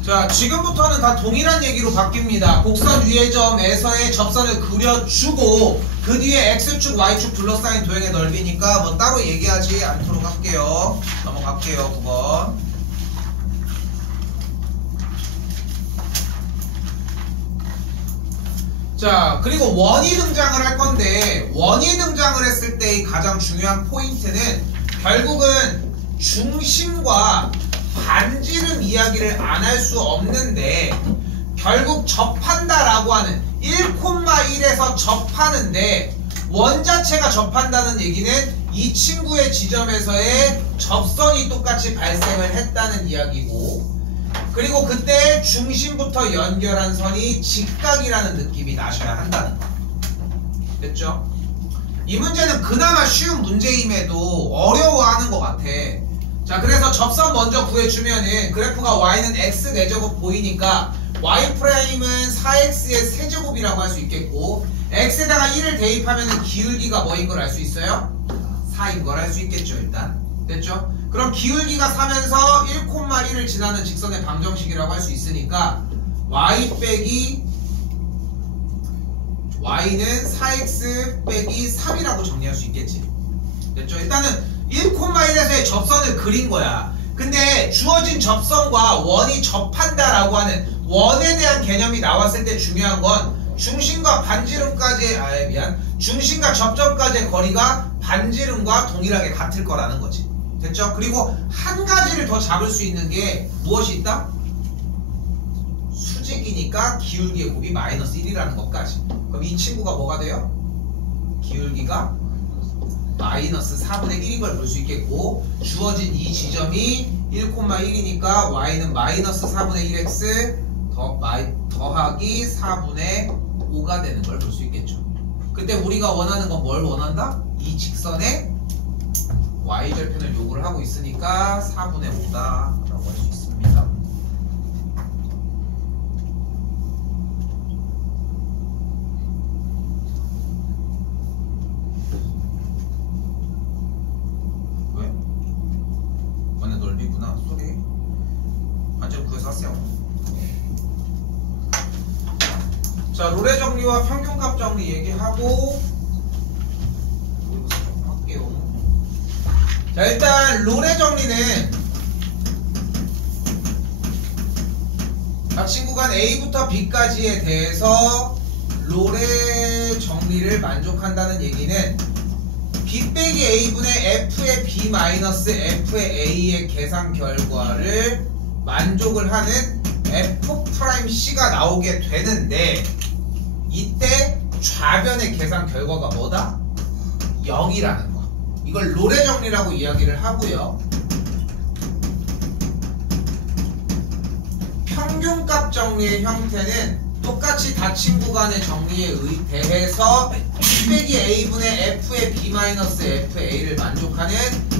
자, 지금부터는 다 동일한 얘기로 바뀝니다. 곡선 위의 점에서의 접선을 그려주고 그 뒤에 x축, y축 둘러싸인 도형의 넓이니까 뭐 따로 얘기하지 않도록 할게요. 넘어갈게요. 9번. 자, 그리고 원이 등장을 할 건데, 원이 등장을 했을 때의 가장 중요한 포인트는 결국은 중심과 반지름 이야기를 안 할 수 없는데, 결국 접한다라고 하는 1,1에서 접하는데, 원 자체가 접한다는 얘기는 이 친구의 지점에서의 접선이 똑같이 발생을 했다는 이야기고, 그리고 그때 중심부터 연결한 선이 직각이라는 느낌이 나셔야 한다는 거. 됐죠? 이 문제는 그나마 쉬운 문제임에도 어려워하는 것 같아. 자, 그래서 접선 먼저 구해주면은 그래프가 y는 x 4제곱 보이니까 y'은 4x의 세제곱이라고 할 수 있겠고, x에다가 1을 대입하면은 기울기가 뭐인 걸 알 수 있어요? 4인 걸 알 수 있겠죠, 일단. 됐죠? 그럼 기울기가 4면서 1,1을 지나는 직선의 방정식이라고 할 수 있으니까 y는 4x 빼기 3이라고 정리할 수 있겠지. 됐죠? 일단은 1,1에서의 접선을 그린 거야. 근데 주어진 접선과 원이 접한다라고 하는 원에 대한 개념이 나왔을 때 중요한 건 중심과 중심과 접점까지의 거리가 반지름과 동일하게 같을 거라는 거지. 됐죠? 그리고 한 가지를 더 잡을 수 있는 게 무엇이 있다? 수직이니까 기울기의 곱이 마이너스 1이라는 것까지. 그럼 이 친구가 뭐가 돼요? 기울기가 마이너스 4분의 1인 걸 볼 수 있겠고, 주어진 이 지점이 1,1이니까 y는 마이너스 4분의 1x 더하기 4분의 5가 되는 걸 볼 수 있겠죠. 그때 우리가 원하는 건 뭘 원한다? 이 직선의 y절편을 요구를 하고 있으니까 4분의 5다 라고 할 수 있습니다. 왜? 원의 넓이구나. 소리 완전 구해서 하세요. 자, 롤의 정리와 평균값 정리 얘기하고 할게요. 자, 일단 롤의 정리는 각 친구간 A부터 B까지에 대해서 롤의 정리를 만족한다는 얘기는 B 빼기 A분의 F의 B 마이너스 F의 A의 계산 결과를 만족을 하는 F'C가 나오게 되는데, 이때 좌변의 계산 결과가 뭐다? 0이라는 거. 이걸 롤의 정리라고 이야기를 하고요. 평균값 정리의 형태는 똑같이 닫힌 구간의 정리에 대해서 B 빼기 A분의 F의 B 마이너스 FA를 만족하는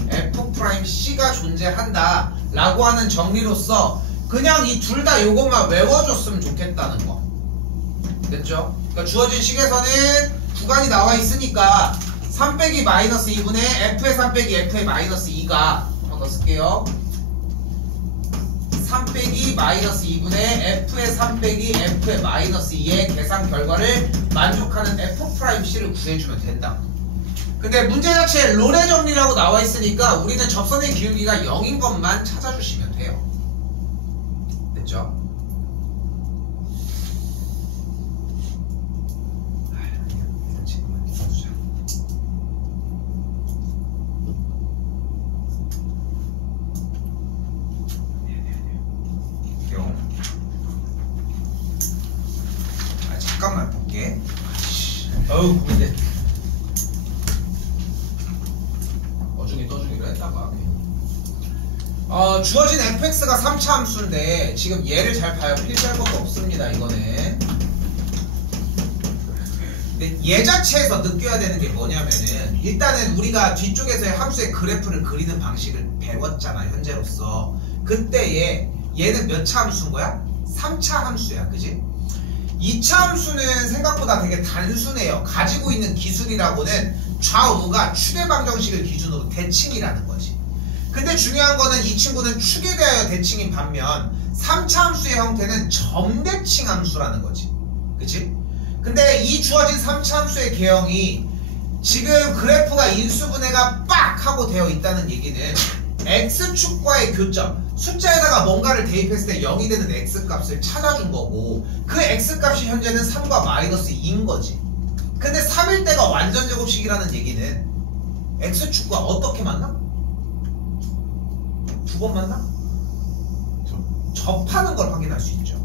F'C가 존재한다 라고 하는 정리로서 그냥 이 둘 다 요것만 외워줬으면 좋겠다는 거. 됐죠? 그러니까 주어진 식에서는 구간이 나와 있으니까 3 빼기 마이너스 2분의 F의 3 빼기 F의 마이너스 2가 한 번 더 쓸게요. 3 빼기 마이너스 2분의 F의 3 빼기 F의 마이너스 2의 계산 결과를 만족하는 F'C를 구해주면 된다. 근데 문제 자체에 롤의 정리라고 나와 있으니까 우리는 접선의 기울기가 0인 것만 찾아주시면 돼요. 됐죠? 잠깐만 볼게. 어우 근데 어중이 떠주기로 했다가 주어진 fx가 3차 함수인데 지금 얘를 잘 봐요. 필기할 것도 없습니다. 이거는. 근데 얘 자체에서 느껴야 되는 게 뭐냐면은 일단은 우리가 뒤쪽에서의 함수의 그래프를 그리는 방식을 배웠잖아 현재로서. 그때 얘는 몇 차 함수인 거야? 3차 함수야. 그지? 2차 함수는 생각보다 되게 단순해요. 가지고 있는 기술이라고는 좌우가 축의 방정식을 기준으로 대칭이라는 거지. 근데 중요한 거는 이 친구는 축에 대하여 대칭인 반면 3차 함수의 형태는 점대칭 함수라는 거지. 그치? 근데 이 주어진 3차 함수의 개형이 지금 그래프가 인수분해가 빡 하고 되어 있다는 얘기는 X축과의 교점, 숫자에다가 뭔가를 대입했을 때 0이 되는 x값을 찾아준 거고 그 x값이 현재는 3과 마이너스 2인 거지. 근데 3일 때가 완전 제곱식이라는 얘기는 x축과 어떻게 만나? 두 번 만나? 접하는 걸 확인할 수 있죠.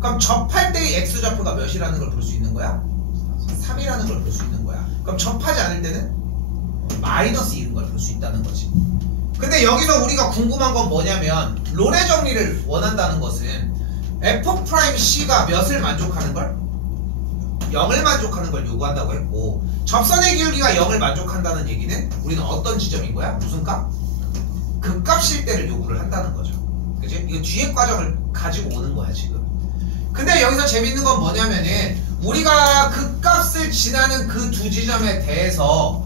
그럼 접할 때의 x좌표가 몇이라는 걸 볼 수 있는 거야? 3이라는 걸 볼 수 있는 거야. 그럼 접하지 않을 때는 마이너스 2인 걸 볼 수 있다는 거지. 근데 여기서 우리가 궁금한 건 뭐냐면 롤의 정리를 원한다는 것은 f'C가 몇을 만족하는 걸? 0을 만족하는 걸 요구한다고 했고 접선의 기울기가 0을 만족한다는 얘기는 우리는 어떤 지점인 거야? 무슨 값? 극값일 때를 요구를 한다는 거죠. 그치? 이거 뒤에 과정을 가지고 오는 거야 지금. 근데 여기서 재밌는 건 뭐냐면은 우리가 극값을 지나는 그 두 지점에 대해서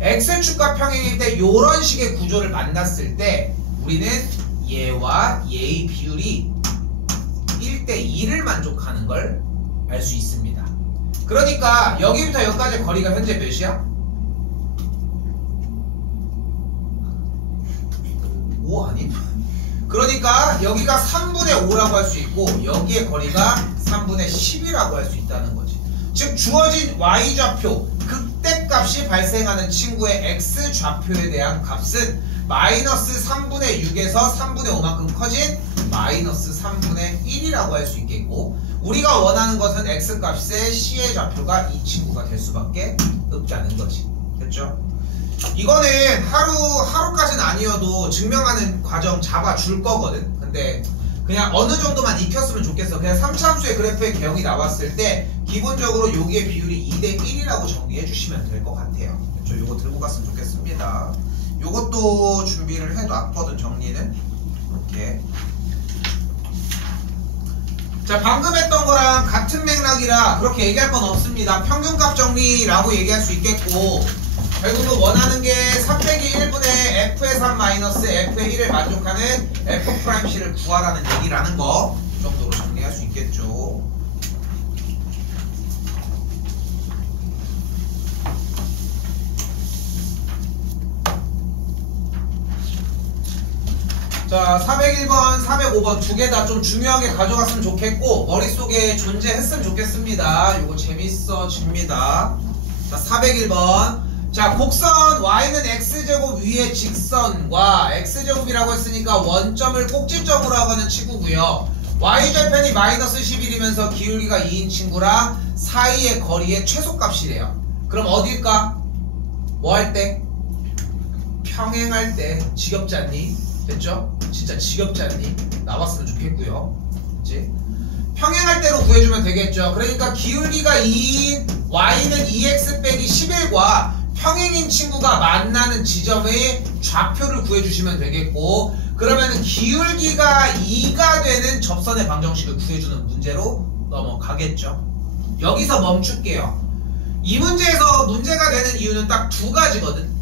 x축과 평행일 때 요런 식의 구조를 만났을 때 우리는 얘와 얘의 비율이 1대2를 만족하는 걸 알 수 있습니다. 그러니까 여기부터 여기까지 거리가 현재 몇이야? 5 아니? 그러니까 여기가 3분의 5라고 할 수 있고 여기의 거리가 3분의 10이라고 할 수 있다는 거지. 즉 주어진 y좌표 극대값이 발생하는 친구의 x좌표에 대한 값은 마이너스 3분의 6에서 3분의 5만큼 커진 마이너스 3분의 1이라고 할 수 있겠고 우리가 원하는 것은 x값의 c의 좌표가 이 친구가 될 수밖에 없다는 거지. 됐죠? 이거는 하루까지는 아니어도 증명하는 과정 잡아줄 거거든. 근데 그냥 어느 정도만 익혔으면 좋겠어. 그냥 3차함수의 그래프의 개형이 나왔을 때 기본적으로 여기의 비율이 2대1이라고 정리해 주시면 될 것 같아요. 그렇죠? 요거 들고 갔으면 좋겠습니다. 요것도 준비를 해놨거든. 정리는 이렇게. 자, 방금 했던 거랑 같은 맥락이라 그렇게 얘기할 건 없습니다. 평균값 정리라고 얘기할 수 있겠고 결국은 원하는 게 3 빼기 1분의 f의 3 마이너스 f의 1을 만족하는 f'C를 구하라는 얘기라는 거 정도로 정리할 수 있겠죠. 자, 401번, 405번 두 개 다 좀 중요하게 가져갔으면 좋겠고 머릿속에 존재했으면 좋겠습니다. 요거 재밌어집니다. 자, 401번. 자, 곡선 y는 x제곱 위의 직선과 x제곱이라고 했으니까 원점을 꼭지점으로 하는 친구고요. y절편이 마이너스 11이면서 기울기가 2인 친구라 사이의 거리의 최소값이래요. 그럼 어딜까? 뭐 할 때? 평행할 때. 지겹지 않니? 됐죠? 진짜 지겹지 않니? 나왔으면 좋겠고요. 그치? 평행할 때로 구해주면 되겠죠. 그러니까 기울기가 2인 y는 2x 빼기 11과 평행인 친구가 만나는 지점의 좌표를 구해주시면 되겠고 그러면은 기울기가 2가 되는 접선의 방정식을 구해주는 문제로 넘어가겠죠. 여기서 멈출게요. 이 문제에서 문제가 되는 이유는 딱 두 가지거든.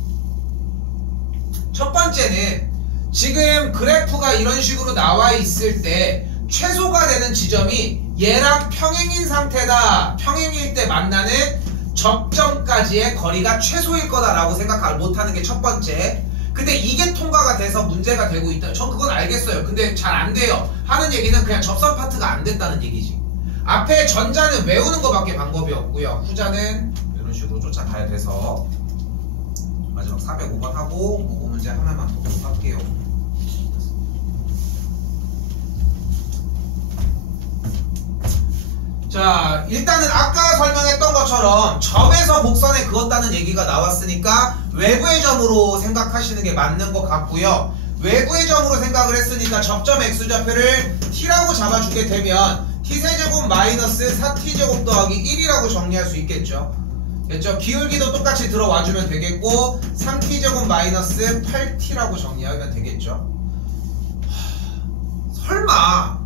첫 번째는 지금 그래프가 이런 식으로 나와 있을 때 최소가 되는 지점이 얘랑 평행인 상태다. 평행일 때 만나는 접점까지의 거리가 최소일 거다라고 생각을 못하는 게 첫 번째. 근데 이게 통과가 돼서 문제가 되고 있다. 전 그건 알겠어요. 근데 잘 안 돼요. 하는 얘기는 그냥 접선 파트가 안 됐다는 얘기지. 앞에 전자는 외우는 거밖에 방법이 없고요. 후자는 이런 식으로 쫓아가야 돼서 마지막 405번 하고 그거 문제 하나만 보도록 할게요. 자, 일단은 아까 설명했던 것처럼 점에서 곡선에 그었다는 얘기가 나왔으니까 외부의 점으로 생각하시는 게 맞는 것 같고요. 외부의 점으로 생각을 했으니까 접점 x좌표를 t라고 잡아주게 되면 t세제곱 마이너스 4t제곱 더하기 1이라고 정리할 수 있겠죠. 됐죠? 기울기도 똑같이 들어와주면 되겠고 3t제곱 마이너스 8t라고 정리하면 되겠죠. 설마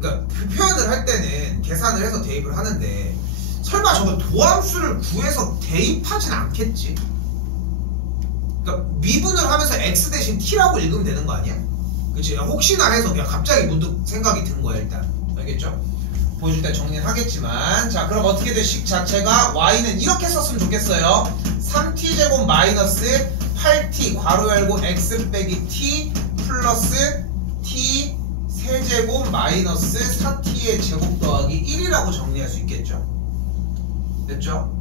그러니까 그 표현을 할 때는 계산을 해서 대입을 하는데 설마 저거 도함수를 구해서 대입하진 않겠지? 그러니까 미분을 하면서 x 대신 t라고 읽으면 되는 거 아니야? 그치? 혹시나 해서 그냥 갑자기 문득 생각이 든 거야 일단. 알겠죠? 보여줄 때 정리는 하겠지만 자 그럼 어떻게 될 식 자체가 y는 이렇게 썼으면 좋겠어요. 3t제곱 마이너스 8t 괄호 열고 x 빼기 t 플러스 t 세제곱 마이너스 4t의 제곱 더하기 1이라고 정리할 수 있겠죠. 됐죠?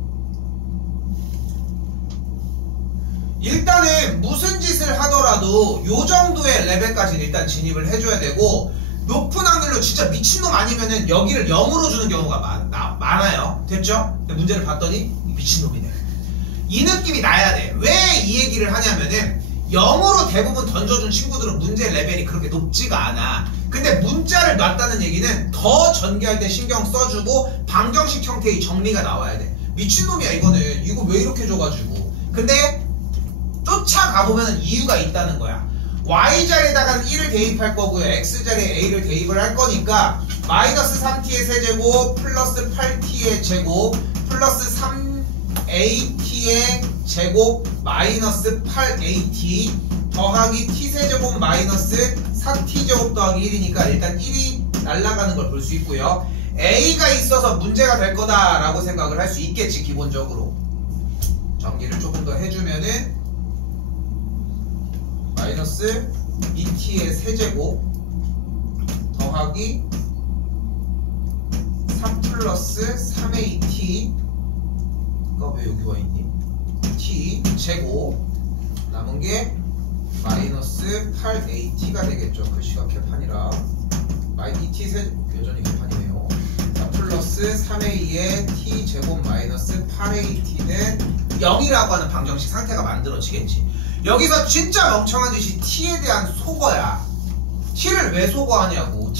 일단은 무슨 짓을 하더라도 요 정도의 레벨까지는 일단 진입을 해줘야 되고, 높은 확률로 진짜 미친놈 아니면은 여기를 0으로 주는 경우가 많아요. 됐죠? 근데 문제를 봤더니 미친놈이네. 이 느낌이 나야 돼. 왜 이 얘기를 하냐면은 0으로 대부분 던져준 친구들은 문제 레벨이 그렇게 높지가 않아. 근데 문자를 놨다는 얘기는 더 전개할 때 신경 써주고 방정식 형태의 정리가 나와야 돼. 미친놈이야 이거는. 이거 왜 이렇게 줘가지고. 근데 쫓아가보면 이유가 있다는 거야. y자리에다가는 1을 대입할 거고요. x자리에 a를 대입을 할 거니까 마이너스 3t의 세제곱 플러스 8t의 제곱 플러스 3at의 제곱 마이너스 8at 더하기 t세제곱 마이너스 4t제곱 더하기 1이니까 일단 1이 날아가는 걸 볼 수 있고요. a가 있어서 문제가 될 거다라고 생각을 할 수 있겠지. 기본적으로 정리를 조금 더 해주면은 마이너스 2t의 세제곱 더하기 3 플러스 3at가 왜 여기 와있니? t 제곱 남은게 마이너스 8at가 되겠죠. 글씨가 개판이라 2t 세제곱 여전히 개판이네요. 4 플러스 3a의 t 제곱 마이너스 8at는 0이라고 하는 방정식 상태가 만들어지겠지. 여기서 진짜 멍청한 짓이 t에 대한 속어야. t를 왜 속어하냐고.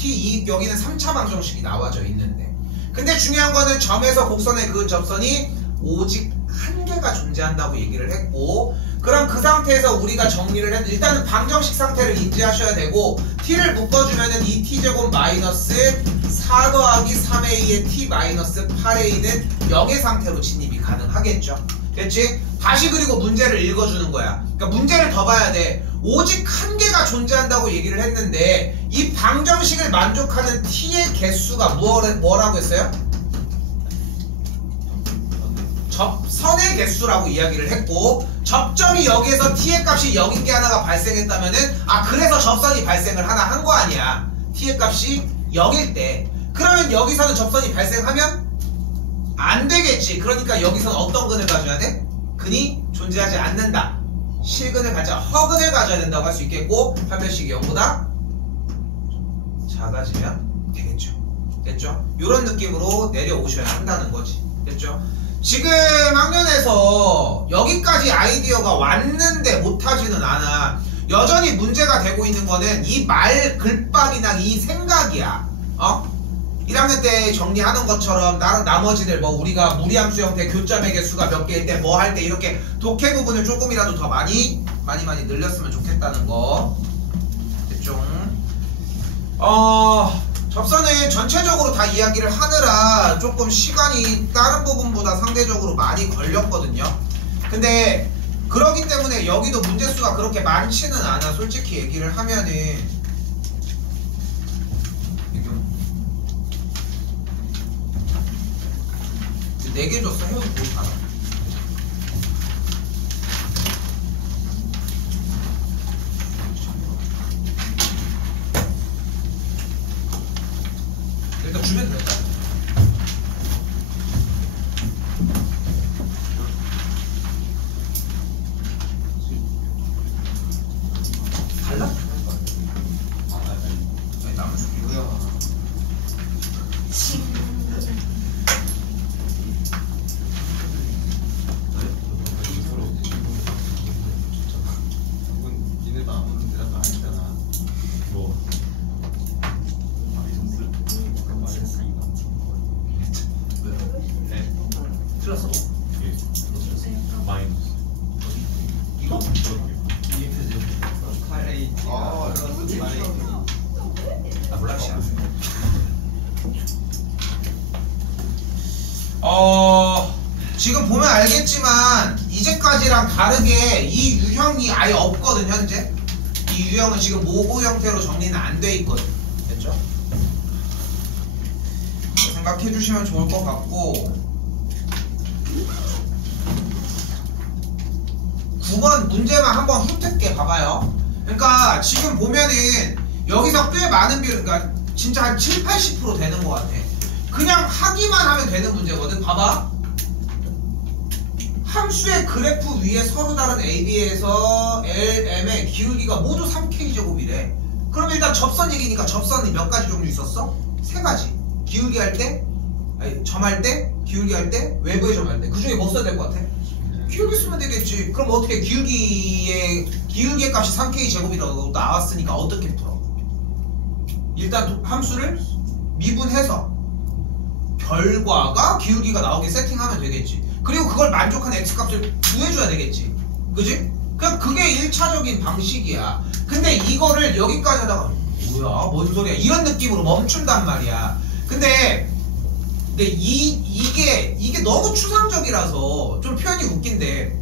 여기는 3차 방정식이 나와져 있는데. 근데 중요한 거는 점에서 곡선에 그은 접선이 오직 한 개가 존재한다고 얘기를 했고, 그럼 그 상태에서 우리가 정리를 했는데 일단은 방정식 상태를 인지하셔야 되고, t를 묶어주면은 2t제곱 마이너스 4 더하기 3a의 t 마이너스 8a는 0의 상태로 진입이 가능하겠죠. 됐지? 다시 그리고 문제를 읽어주는 거야. 그러니까 문제를 더 봐야 돼. 오직 한 개가 존재한다고 얘기를 했는데 이 방정식을 만족하는 t의 개수가 뭐라고 했어요? 접선의 개수라고 이야기를 했고, 접점이 여기에서 t의 값이 0인 게 하나가 발생했다면은 그래서 접선이 발생을 하나 한 거 아니야. t의 값이 0일 때. 그러면 여기서는 접선이 발생하면 안 되겠지. 그러니까 여기서는 어떤 근을 가져야 돼? 근이 존재하지 않는다. 실근을 가져, 허근을 가져야 된다고 할 수 있겠고, 판별식이 0보다 작아지면 되겠죠. 됐죠? 이런 느낌으로 내려오셔야 한다는 거지. 됐죠? 지금 학년에서 여기까지 아이디어가 왔는데 못하지는 않아. 여전히 문제가 되고 있는 거는 이 말 글밥이나 이 생각이야. 1학년 때 정리하는 것처럼 나머지들 우리가 무리함수 형태 교점의 개수가 몇 개일 때 뭐 할 때 이렇게 독해 부분을 조금이라도 더 많이 늘렸으면 좋겠다는 거. 됐죠? 접선을 전체적으로 다 이야기를 하느라 조금 시간이 다른 부분보다 상대적으로 많이 걸렸거든요. 근데 그러기 때문에 여기도 문제수가 그렇게 많지는 않아. 솔직히 얘기를 하면은 4개 줬어. 해도 못 알아. 일단 주면 된다. 달라? 아니 남은 수기 뭐야? 틀렸어? 예, 마이너스. 이거? 몰라. 지금 보면 알겠지만 이제까지랑 다르게 이 유형이 아예 없거든. 현재 이 유형은 지금 모고 형태로 정리는 안 돼 있거든. 됐죠? 생각해 주시면 좋을 것 같고, 9번 문제만 한번 훑을게. 봐봐요. 그러니까 지금 보면은 여기서 꽤 많은 비율, 그러니까 진짜 한 7, 80% 되는 것 같아. 그냥 하기만 하면 되는 문제거든. 봐봐. 함수의 그래프 위에 서로 다른 AB에서 LM의 기울기가 모두 3K제곱이래. 그럼 일단 접선 얘기니까 접선이 몇 가지 종류 있었어? 3가지. 기울기 할 때, 아니 점할 때, 기울기 할 때, 외부의 점할 때. 그 중에 뭐 써야 될 것 같아? 기울기 쓰면 되겠지. 그럼 어떻게 기울기의 값이 3K제곱이라고 나왔으니까 어떻게 풀어? 일단 함수를 미분해서 결과가 기울기가 나오게 세팅하면 되겠지. 그리고 그걸 만족한 x값을 구해줘야 되겠지. 그지? 그냥 그게 1차적인 방식이야. 근데 이거를 여기까지 하다가 뭐야 뭔 소리야 이런 느낌으로 멈춘단 말이야. 근데 이게 너무 추상적이라서 좀 표현이 웃긴데,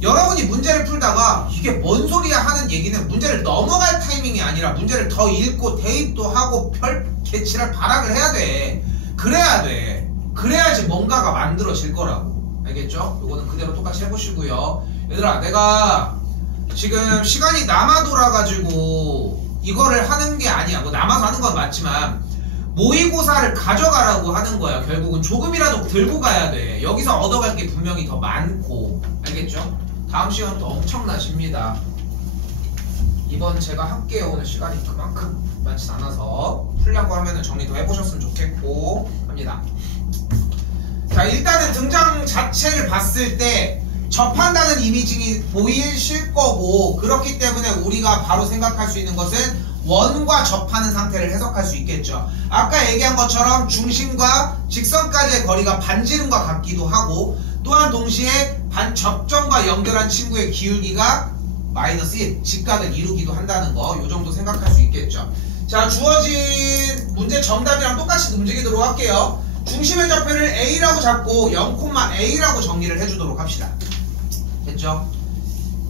여러분이 문제를 풀다가 이게 뭔 소리야 하는 얘기는 문제를 넘어갈 타이밍이 아니라 문제를 더 읽고 대입도 하고 별 개치랄 발악을 해야 돼. 그래야 돼. 그래야지 뭔가가 만들어질 거라고. 알겠죠? 요거는 그대로 똑같이 해보시고요. 얘들아, 내가 지금 시간이 남아 돌아가지고 이거를 하는 게 아니야. 뭐 남아서 하는 건 맞지만 모의고사를 가져가라고 하는 거야. 결국은 조금이라도 들고 가야 돼. 여기서 얻어갈 게 분명히 더 많고. 알겠죠? 다음 시간부터 엄청나십니다. 이번 제가 할게요. 오늘 시간이 그만큼 많지 않아서 풀려고 하면은 정리 더 해보셨으면 좋겠고 합니다. 자, 일단은 등장 자체를 봤을 때 접한다는 이미징이 보이실 거고, 그렇기 때문에 우리가 바로 생각할 수 있는 것은 원과 접하는 상태를 해석할 수 있겠죠. 아까 얘기한 것처럼 중심과 직선까지의 거리가 반지름과 같기도 하고, 또한 동시에 접점과 연결한 친구의 기울기가 마이너스 1, 직각을 이루기도 한다는 거, 요 정도 생각할 수 있겠죠. 자, 주어진 문제 정답이랑 똑같이 움직이도록 할게요. 중심의 좌표를 A라고 잡고 0,A라고 정리를 해주도록 합시다. 됐죠?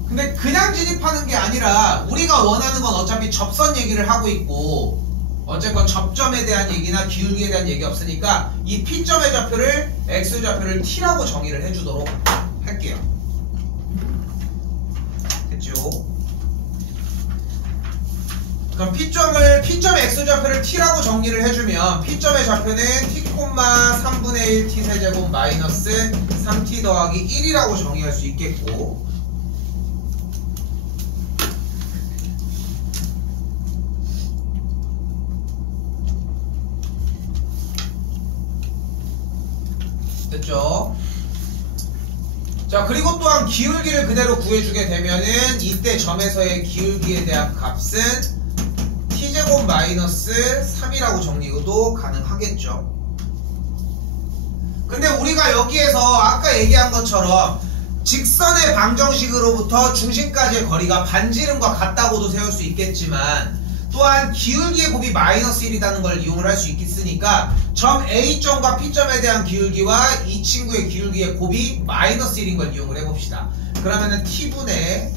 근데 그냥 진입하는 게 아니라 우리가 원하는 건 어차피 접선 얘기를 하고 있고, 어쨌건 접점에 대한 얘기나 기울기에 대한 얘기 없으니까 이 P점의 좌표를 X좌표를 T라고 정의를 해주도록 할게요. 됐죠? 그럼 P점의 X좌표를 T라고 정리를 해주면 P점의 좌표는 T, 3분의 1 T세제곱 마이너스 3T 더하기 1이라고 정의할 수 있겠고, 됐죠? 자, 그리고 또한 기울기를 그대로 구해주게 되면은 이때 점에서의 기울기에 대한 값은 T제곱 마이너스 3이라고 정리도 가능하겠죠. 근데 우리가 여기에서 아까 얘기한 것처럼 직선의 방정식으로부터 중심까지의 거리가 반지름과 같다고도 세울 수 있겠지만, 또한 기울기의 곱이 마이너스 1이라는 걸 이용을 할 수 있으니까 점 A점과 P점에 대한 기울기와 이 친구의 기울기의 곱이 마이너스 1인 걸 이용을 해봅시다. 그러면은 T분의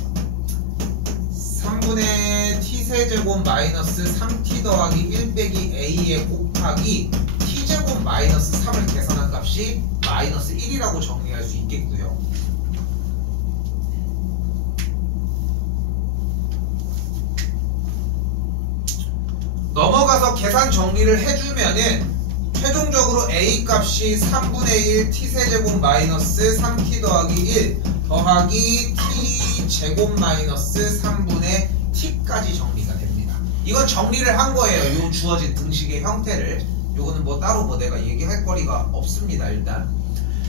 3분의 T세제곱 마이너스 3T 더하기 1 빼기 A의 곱하기 T제곱 마이너스 3을 계산한 값이 마이너스 1이라고 정리할 수 있겠고요. 넘어가서 계산 정리를 해주면은 최종적으로 A 값이 3분의 1 T세제곱 마이너스 3T 더하기 1 더하기 T제곱 마이너스 3분의 T까지 정리가 됩니다. 이건 정리를 한 거예요. 요 주어진 등식의 형태를. 요거는 뭐 따로 뭐 내가 얘기할 거리가 없습니다. 일단.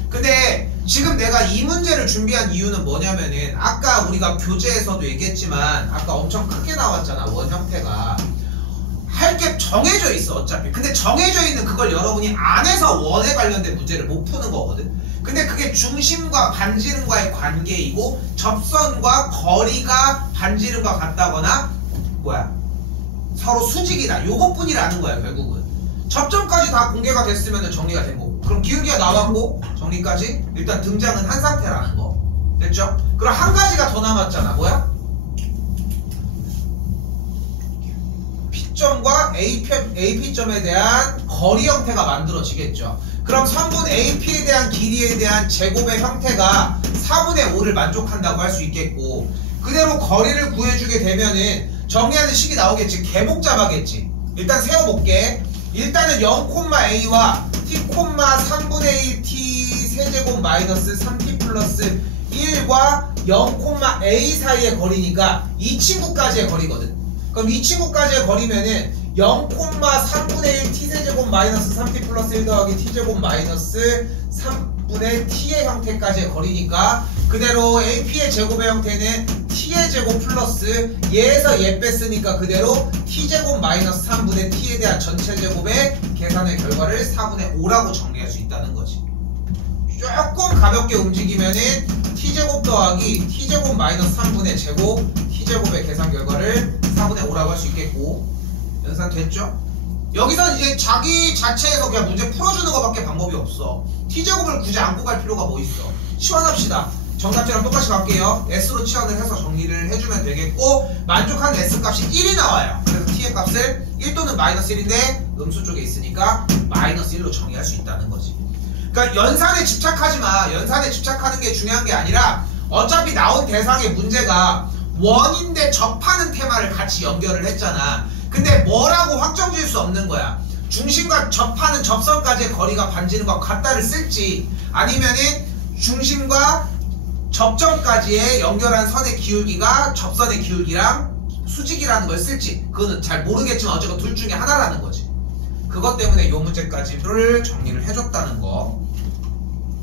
근데 지금 내가 이 문제를 준비한 이유는 뭐냐면은 아까 우리가 교재에서도 얘기했지만 아까 엄청 크게 나왔잖아. 원 형태가. 할 게 정해져 있어 어차피. 근데 정해져 있는 그걸 여러분이 안에서 원에 관련된 문제를 못 푸는 거거든. 근데 그게 중심과 반지름과의 관계이고 접선과 거리가 반지름과 같다거나 서로 수직이다, 요것뿐이라는 거야. 결국은 접점까지 다 공개가 됐으면 정리가 되고, 그럼 기울기가 나왔고 정리까지 일단 등장은 한 상태라는 거. 됐죠? 그럼 한 가지가 더 남았잖아. 뭐야? P점과 AP점에 대한 거리 형태가 만들어지겠죠. 그럼 선분 AP에 대한 길이에 대한 제곱의 형태가 4분의 5를 만족한다고 할 수 있겠고, 그대로 거리를 구해주게 되면은 정리하는 식이 나오겠지. 개목잡아겠지. 일단 세워볼게. 일단은 0,a와 t, 3분의 1 t 세제곱 마이너스 3t 플러스 1과 0,a 사이의 거리니까 이 친구까지의 거리거든. 그럼 이 친구까지의 거리면은 0,3분의 1 t 세제곱 마이너스 3t 플러스 1 더하기 t제곱 마이너스 3분의 t의 형태까지의 거리니까 그대로 AP의 제곱의 형태는 t의 제곱 플러스 얘에서 얘 뺐으니까 그대로 t제곱 마이너스 3분의 t에 대한 전체 제곱의 계산의 결과를 4분의 5라고 정리할 수 있다는 거지. 조금 가볍게 움직이면은 t제곱 더하기 t제곱 마이너스 3분의 제곱 t제곱의 계산 결과를 4분의 5라고 할 수 있겠고, 연산 됐죠? 여기서 이제 자기 자체에서 그냥 문제 풀어주는 것밖에 방법이 없어. t제곱을 굳이 안고 갈 필요가 뭐 있어. 치환합시다. 정답지랑 똑같이 갈게요. s로 치환을 해서 정리를 해주면 되겠고, 만족하는 s값이 1이 나와요. 그래서 t의 값을 1 또는 마이너스 1인데 음수 쪽에 있으니까 마이너스 1로 정의할 수 있다는 거지. 그러니까 연산에 집착하지 마. 연산에 집착하는 게 중요한 게 아니라 어차피 나온 대상의 문제가 원인데 접하는 테마를 같이 연결을 했잖아. 근데 뭐라고 확정 지을 수 없는 거야. 중심과 접하는 접선까지의 거리가 반지는 것 같다를 쓸지, 아니면은 중심과 접점까지의 연결한 선의 기울기가 접선의 기울기랑 수직이라는 걸 쓸지, 그거는 잘 모르겠지만 어쨌건 둘 중에 하나라는 거지. 그것 때문에 이 문제까지를 정리를 해줬다는 거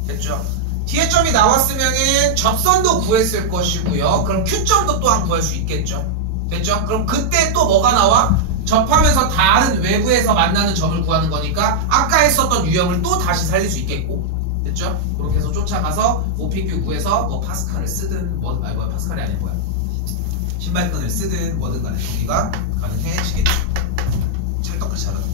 됐죠? T의 점이 나왔으면은 접선도 구했을 것이고요. 그럼 Q점도 또한 구할 수 있겠죠. 됐죠? 그럼 그때 또 뭐가 나와? 접하면서 다른 외부에서 만나는 점을 구하는 거니까 아까 했었던 유형을 또 다시 살릴 수 있겠고, 됐죠? 그렇게 해서 쫓아가서 OPQ 구해서 뭐 파스칼을 쓰든 파스칼이 아닌 거야. 신발끈을 쓰든 뭐든 간에 정리가 가능해지겠죠. 찰떡같이 잘하는 거.